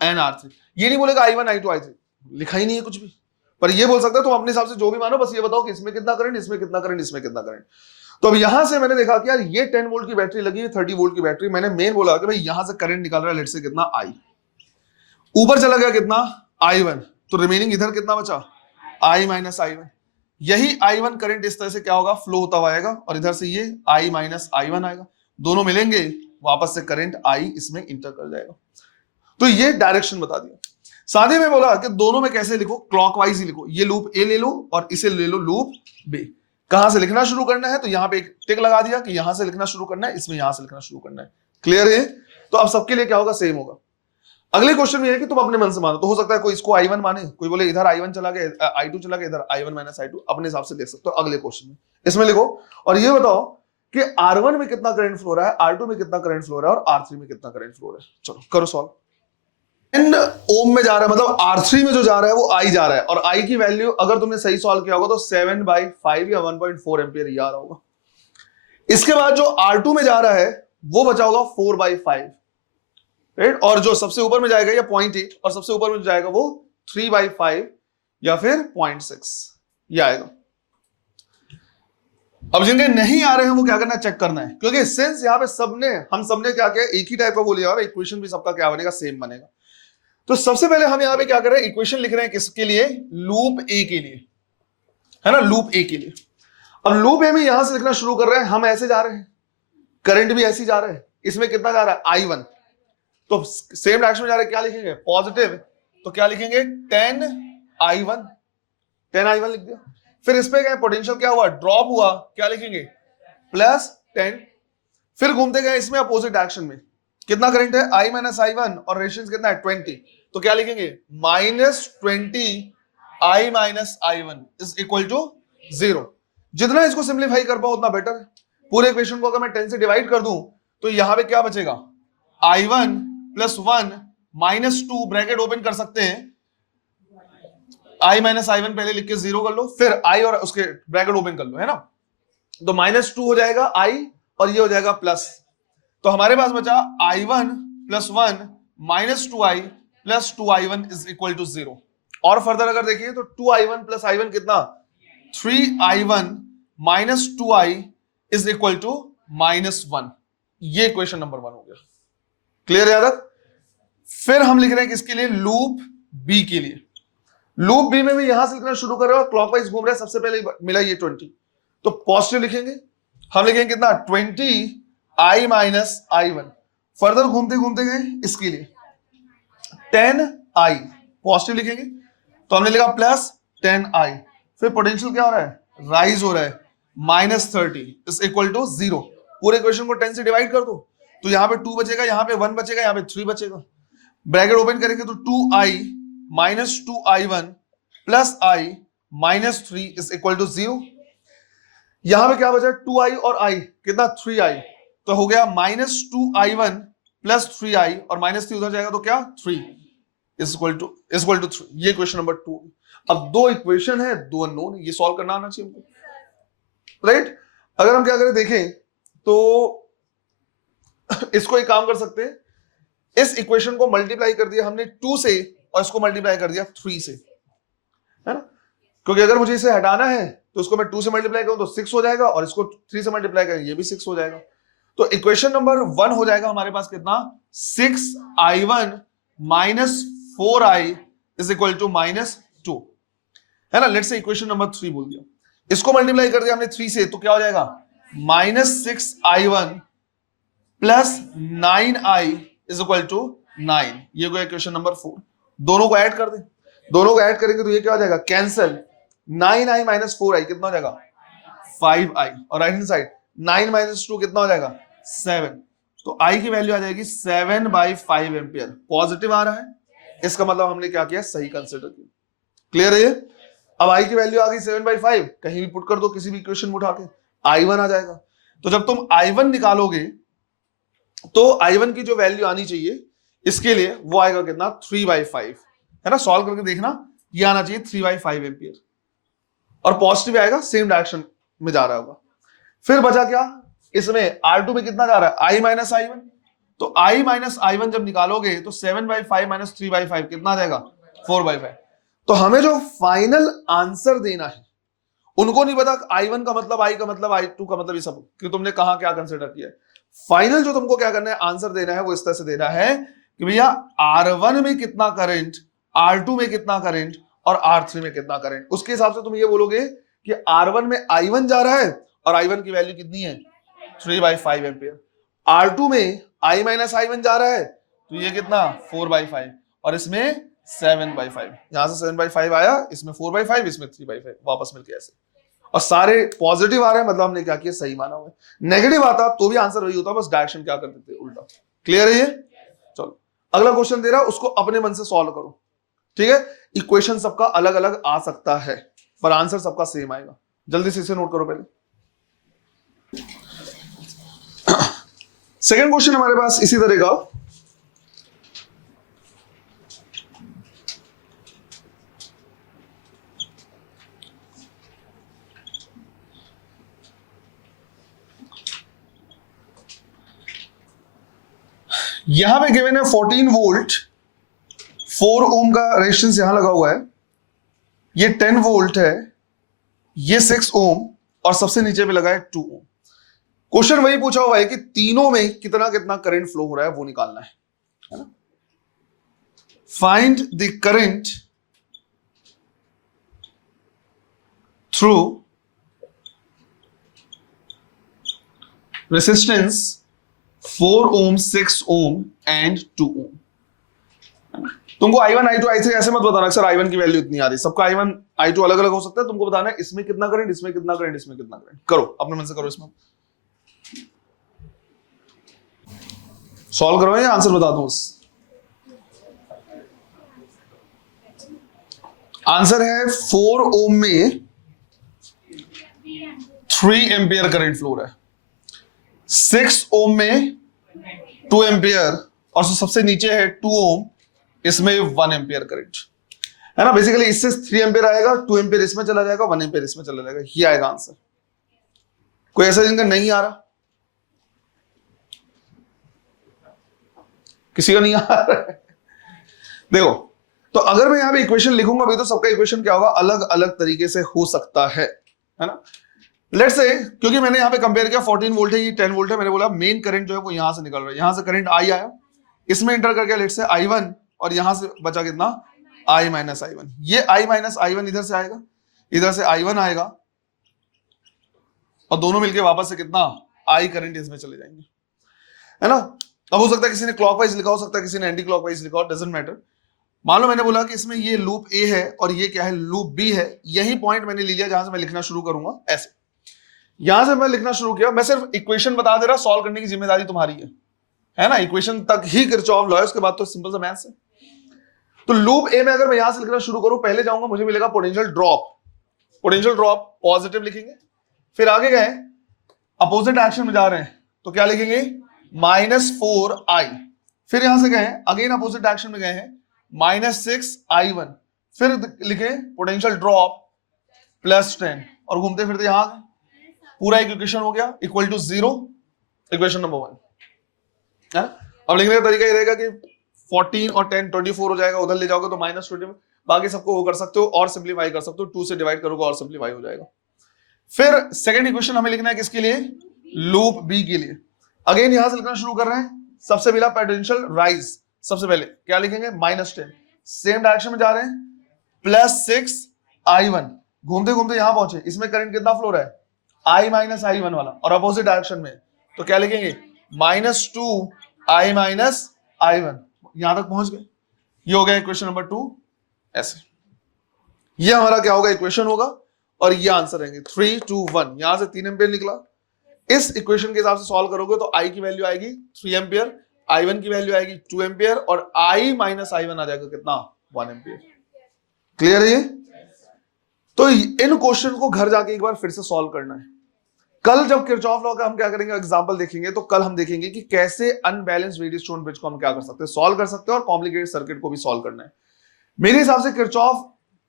and R3। ये नहीं बोलेगा I1, I2, I3, लिखा ही नहीं है कुछ भी, पर ये बोल सकता है तुम अपने हिसाब से जो भी मानो, बस ये बताओ कि इसमें कितना करंट, इसमें कितना करंट, इसमें कितना करंट। तो अब यहां से मैंने देखा कि यार ये 10 वोल्ट की बैटरी लगी है, 30 वोल्ट की बैटरी, मैंने मेन बोला कि भाई यहां से करंट निकाल रहा है, लेट से कितना I, ऊपर चला गया कितना I1, तो रिमेनिंग इधर कितना बचा, I माइनस I1। यही I1 करंट इस तरह से क्या होगा, फ्लो होता हुआ आएगा, और इधर से ये I माइनस I1 आएगा, दोनों मिलेंगे, वापस से करंट I इसमें इंटर कर जाएगा। तो ये डायरेक्शन बता दिया। साथ ही में बोला कि दोनों में कैसे लिखो, क्लॉकवाइज ही लिखो। ये लूप ए ले लो और इसे ले लो लूप बी। कहां से लिखना शुरू करना है, तो यहां पे एक टिक लगा दिया कि यहां से लिखना शुरू करना है, इसमें यहां से लिखना शुरू करना है। क्लियर है? तो अब सबके लिए क्या होगा, सेम होगा। अगले क्वेश्चन में है कि तुम अपने मन से मानो, तो हो सकता है कोई इसको I1 माने, कोई बोले इधर I1 चला गया, I2 चला गया, इधर I1 माइनस I2, अपने हिसाब से देख सकते हो। अगले क्वेश्चन में इसमें लिखो और ये बताओ कि R1 में कितना करंट फ्लो रहा है, R2 में कितना करंट फ्लो रहा है, और R3 में कितना करंट फ्लो रहा है। चलो करो सॉल्व। 10 ओम में जा रहा है, मतलब R3 में जो जा रहा है वो I जा रहा है, और I की वैल्यू अगर तुमने सही सॉल्व किया होगा तो 7/5 या 1.4 एम्पियर ये आ रहा होगा। इसके बाद जो R2 में जा रहा है वो बचा होगा 4/5, राइट, और जो सबसे ऊपर में जाएगा या 0.8, और सबसे ऊपर में जाएगा वो 3/5 या फिर 0.6 ये आएगा। अब जिनके नहीं आ रहे हैं वो क्या करना है, चेक करना है, क्योंकि सिंस यहाँ पे हम सबने क्या किया, एक ही टाइप का बोलिए, और इक्वेशन भी सबका क्या बनेगा, सेम बनेगा। तो सबसे पहले हम यहाँ पे क्या कर रहे हैं, इक्वेशन लिख रहे हैं किसके लिए, लूप ए के लिए, है ना, लूप ए के लिए। अब लूप ए में यहां से लिखना शुरू कर रहे हैं, हम ऐसे जा रहे हैं, करंट भी ऐसे जा रहा है, इसमें कितना जा रहा है, I1, तो सेम डायरेक्शन में जा रहे हैं, क्या लिखेंगे, पॉजिटिव, तो क्या लिखेंगे 10I1, 10I1 लिख दिया। फिर इस पे क्या पोटेंशियल क्या हुआ, ड्रॉप हुआ, क्या लिखेंगे, +10। फिर घूमते गए इसमें अपोजिट डायरेक्शन में, कितना करंट है I माइनस I1 और रेजिस्टेंस कितना है 20, तो क्या लिखेंगे -20 I minus I1 is equal to 0। जितना इसको सिंप्लीफाई कर पाओ उतना बेटर है। पूरे इक्वेशन को अगर मैं 10 से डिवाइड कर दूं तो यहां पे क्या बचेगा I1 plus 1 minus 2 bracket open कर सकते हैं, I माइनस I1 पहले लिख के 0 कर लो, फिर I और उसके ब्रैकेट ओपन कर लो, है ना। तो -2 हो जाएगा I और ये हो जाएगा प्लस, तो हमारे पास बचा I1 plus 1 minus 2I plus 2I1 is equal to 0। और फर्दर अगर देखिए तो 2I1 प्लस I1 कितना 3I1 minus 2I is equal to -1। ये क्वेश्चन नंबर 1 हो गया। क्लियर है यार। फिर हम लिख रहे हैं किसके लिए, लूप बी के लिए। लूप बी में भी यहां से लिखना शुरू कर रहे हो, क्लॉकवाइज घूम रहे हैं, सबसे पहले मिला ये 20, तो पॉजिटिव लिखेंगे। हम लिखेंगे कितना 20I माइनस I1, फर्दर घूमते घूमते गए इसके लिए 10I पॉजिटिव लिखेंगे, तो हमने लिखा प्लस 10I, फिर पोटेंशियल क्या हो रहा है, राइज हो रहा है, -30 इज इक्वल टू 0। पूरे इक्वेशन को 10 से डिवाइड कर दो, तो यहां पे 2 बचेगा, यहां पे 1 बचेगा, यहां पे 3 बचेगा, ब्रैकेट ओपन करेंगे तो 2I minus 2I1 plus I minus 3 is equal to 0। यहां पे क्या बचा 2I और I कितना 3I, तो हो गया -2I1 प्लस 3I और -3 उधर जाएगा तो क्या 3 इज इक्वल टू 3। ये क्वेश्चन नंबर 2। अब 2 इक्वेशन है, 2 अननोन है, ये सॉल्व करना आना चाहिए हमको, राइट। अगर हम क्या करें देखें तो इसको एक काम कर सकते हैं, इस इक्वेशन को मल्टीप्लाई कर दिया हमने 2 से और इसको मल्टीप्लाई कर दिया 3 से, है ना, क्योंकि अगर मुझे इसे हटाना है तो इसको मैं 2 से मल्टीप्लाई करूं तो 6 हो जाएगा और इसको 3 से मल्टीप्लाई करें ये भी 6 हो जाएगा। तो इक्वेशन नंबर 1 हो जाएगा हमारे पास कितना 6I1 minus 4I is equal to -2, है ना। लेट्स से इक्वेशन नंबर 3 बोल दिया, इसको मल्टीप्लाई कर दिया हमने 3 से, तो क्या हो जाएगा -6I1 plus 9I is equal to 9। ये हो गया इक्वेशन नंबर 4। दोनों को ऐड कर दें, दोनों को ऐड करेंगे तो ये क्या हो जाएगा कैंसिल, 9I माइनस 4I कितना हो जाएगा 5I, और राइट हैंड साइड 9 माइनस 2 कितना हो जाएगा 7, तो I की वैल्यू आ जाएगी 7/5 एम्पियर। पॉजिटिव आ रहा है, इसका मतलब हमने क्या किया सही कंसिडर किया। क्लियर है ये। अब I की वैल्यू आ गई 7/5, कहीं भी पुट कर दो किसी भी इक्वेशन में उठा के I1 आ जाएगा। तो जब तुम I1 निकालोगे तो I1 की जो वैल्यू आनी चाहिए इसके लिए वो आएगा कितना 3/5, है ना। सॉल्व करके देखना, ये आना चाहिए 3/5 एम्पियर, और पॉजिटिव आएगा, सेम डायरेक्शन में जा रहा होगा। फिर बचा क्या इसमें R2 में कितना जा रहा है I माइनस I1, तो I माइनस I1 जब निकालोगे तो 7/5 माइनस 3/5 कितना आ जाएगा 4/5। तो हमें जो फाइनल आंसर देना है, उनको नहीं पता I1 का मतलब, I का मतलब, I2 का मतलब, ये सब कि तुमने कहां क्या कंसिडर किया है। फाइनल जो तुमको क्या करना है आंसर देना है वो इस तरह से देना है कि भैया R1 में कितना करंट, R2 में कितना करंट और R3 में कितना करंट। उसके हिसाब से तुम ये बोलोगे कि R1 में I1 जा रहा है और I1 की वैल्यू कितनी है 3/5 एम्पियर, R2 में I माइनस I1 जा रहा है तो ये कितना 4/5 और इसमें 7/5, यहां से 7/5 आया, इसमें 4/5, इसमें 3/5, वापस मिलके ऐसे, और सारे पॉजिटिव आ रहे हैं, मतलब हमने क्या किया सही माना हुआ है। नेगेटिव आता तो भी आंसर वही होता, बस डायरेक्शन क्या कर देते उल्टा। क्लियर है ये। चलो अगला क्वेश्चन दे रहा, उसको अपने मन से सॉल्व करो, ठीक है। इक्वेशन सबका अलग अलग आ सकता है पर आंसर सबका सेम आएगा। जल्दी से इसे नोट करो पहले। सेकंड क्वेश्चन हमारे पास इसी तरह का, यहां पे गिवन है 14 वोल्ट, 4 ओम का रेजिस्टेंस यहां लगा हुआ है, ये 10 वोल्ट है, ये 6 ओम और सबसे नीचे पे लगा है 2 ओम। क्वेश्चन वही पूछा हुआ है कि तीनों में कितना कितना करंट फ्लो हो रहा है वो निकालना है ना। Find the current through resistance 4 ohm, 6 ohm and 2 ohm. तुमको I1, I2, I3 ऐसे मत बताना सर I1 की वैल्यू इतनी आ रही है, सबका I1, I2 अलग अलग हो सकता है। तुमको बताना है इसमें कितना करंट, इसमें कितना करंट, इसमें कितना करंट। करो अपने मन से करो इसमें। सॉल्व करो या आंसर बता दूं? आंसर है 4 ओम में 3 एम्पियर करंट फ्लो है, 6 ओम में 2 एम्पियर, और सबसे नीचे है 2 ओम, इसमें 1 एम्पियर करंट है ना। बेसिकली इससे 3 एम्पियर आएगा, 2 एम्पियर इसमें चला जाएगा, 1 एम्पियर इसमें चला जाएगा, ये आएगा आंसर। कोई ऐसा जिनका नहीं आ रहा? किसी का नहीं आ रहा है? देखो, तो अगर मैं यहां पे इक्वेशन लिखूंगा भी तो सबका इक्वेशन क्या होगा, अलग अलग तरीके से हो सकता है ना। लेट्स से, क्योंकि मैंने यहां पे कंपेयर किया 14 वोल्ट है, ये 10 वोल्ट है, मैंने बोला मेन करंट जो है वो यहां से निकल रहा है, यहां से करंट आई आया, इसमें इंटर कर गया लेट्स से I1, और यहां से बचा कितना, I माइनस I1। ये I माइनस I1 इधर से आएगा, इधर से I1 आएगा, और दोनों मिलके वापस से कितना, I करंट इसमें चले जाएंगे, है ना। अब हो सकता है किसी ने क्लॉकवाइज लिखा, हो सकता है किसी ने एंटी क्लॉकवाइज लिखा, डजंट मैटर। मान लो मैंने बोला कि इसमें ये लूप ए है और ये क्या है, लूप बी है, यही पॉइंट मैंने ले लिया जहां से मैं लिखना शुरू करूंगा, ऐसे यहां से मैं लिखना शुरू किया। मैं सिर्फ इक्वेशन बता दे रहा, सॉल्व करने की जिम्मेदारी तुम्हारी है ना। इक्वेशन तक ही किरचॉफ लॉ है, उसके बाद तो सिंपल सा मैथ्स है। तो लूप ए में अगर मैं यहां से लिखना शुरू करूं, पहले जाऊंगा, मुझे मिलेगा potential drop, potential drop positive लिखेंगे, फिर आगे गए अपोजिट एक्शन में जा रहे हैं तो क्या लिखेंगे, -4I, फिर यहां से गए अगेन अपोजिट एक्शन में गए हैं -6I1, फिर लिखे पोटेंशियल ड्रॉप +10, और घूमते फिरते यहां पूरा इक्वेशन हो गया इक्वल टू 0, इक्वेशन नंबर 1 है। अब लिखने का तरीका ये रहेगा कि 14 और 10 24 हो जाएगा, उधर ले जाओगे तो -20, बाकी सबको वो कर सकते हो और सिंप्लीफाई कर सकते हो, 2 से डिवाइड करोगे और सिंप्लीफाई हो जाएगा। फिर सेकंड इक्वेशन हमें लिखना है किसके लिए, लूप बी के लिए। अगेन यहां से लिखना शुरू कर रहे हैं, सबसे पहला पोटेंशियल राइज, सबसे पहले क्या लिखेंगे, -10, सेम डायरेक्शन में जा रहे हैं, +6I1, घूमते घूमते यहां पहुंचे, इसमें करंट कितना फ्लो रहा है, I माइनस I1 वाला, और अपोजिट डायरेक्शन में तो क्या लिखेंगे, -2I माइनस I1, यहां तक पहुंच गए। ये हो गया इक्वेशन नंबर 2, ऐसे ये हमारा क्या होगा, इक्वेशन होगा, और ये आंसर रहेंगे 3 2 1, यहां से 3 एम्पियर निकला। इस इक्वेशन के हिसाब से सॉल्व करोगे तो I की वैल्यू आएगी 3 एम्पियर, I1 की वैल्यू आएगी 2 एम्पियर, और I माइनस I1 आ जाएगा कितना, 1 एम्पियर। क्लियर है ये? तो इन क्वेश्चन को घर जाके एक बार फिर से सॉल्व करना है। कल जब किरचॉफ लॉ का हम क्या करेंगे, एग्जांपल देखेंगे, तो कल हम देखेंगे कि कैसे अनबैलेंस्ड वेरिएबल स्टोन ब्रिज को हम क्या कर सकते हैं, सॉल्व कर सकते हैं, और कॉम्प्लिकेटेड सर्किट को भी सॉल्व करना है। मेरे हिसाब से किरचॉफ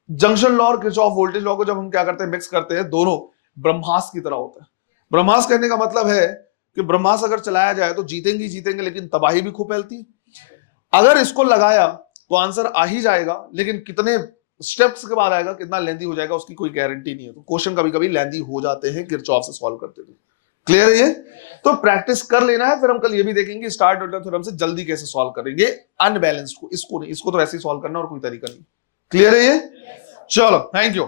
जंक्शन लॉ और किरचॉफ वोल्टेज लॉ को जब हम क्या करते हैं, मिक्स करते हैं, दोनों ब्रह्मास्त्र की तरह होता है। ब्रह्मास्त्र कहने का मतलब है कि ब्रह्मास्त्र अगर चलाया जाए तो जीतेंगे जीतेंगे, लेकिन तबाही भी खूब फैलती है। अगर इसको लगाया तो आंसर आ ही जाएगा, लेकिन कितने स्टेप्स के बाद आएगा, कितना लेंथी हो जाएगा, उसकी कोई गारंटी नहीं है। तो क्वेश्चन कभी कभी लेंथी हो जाते हैं किरचॉफ से सॉल्व करते थे। क्लियर है ये? तो प्रैक्टिस कर लेना है, फिर हम कल ये भी देखेंगे स्टार डॉल्टन थ्योरम से जल्दी कैसे सॉल्व करेंगे अनबैलेंस्ड को, इसको नहीं, इसको तो ऐसे ही सॉल्व करना और कोई तरीका नहीं। क्लियर है ये? चलो, थैंक यू।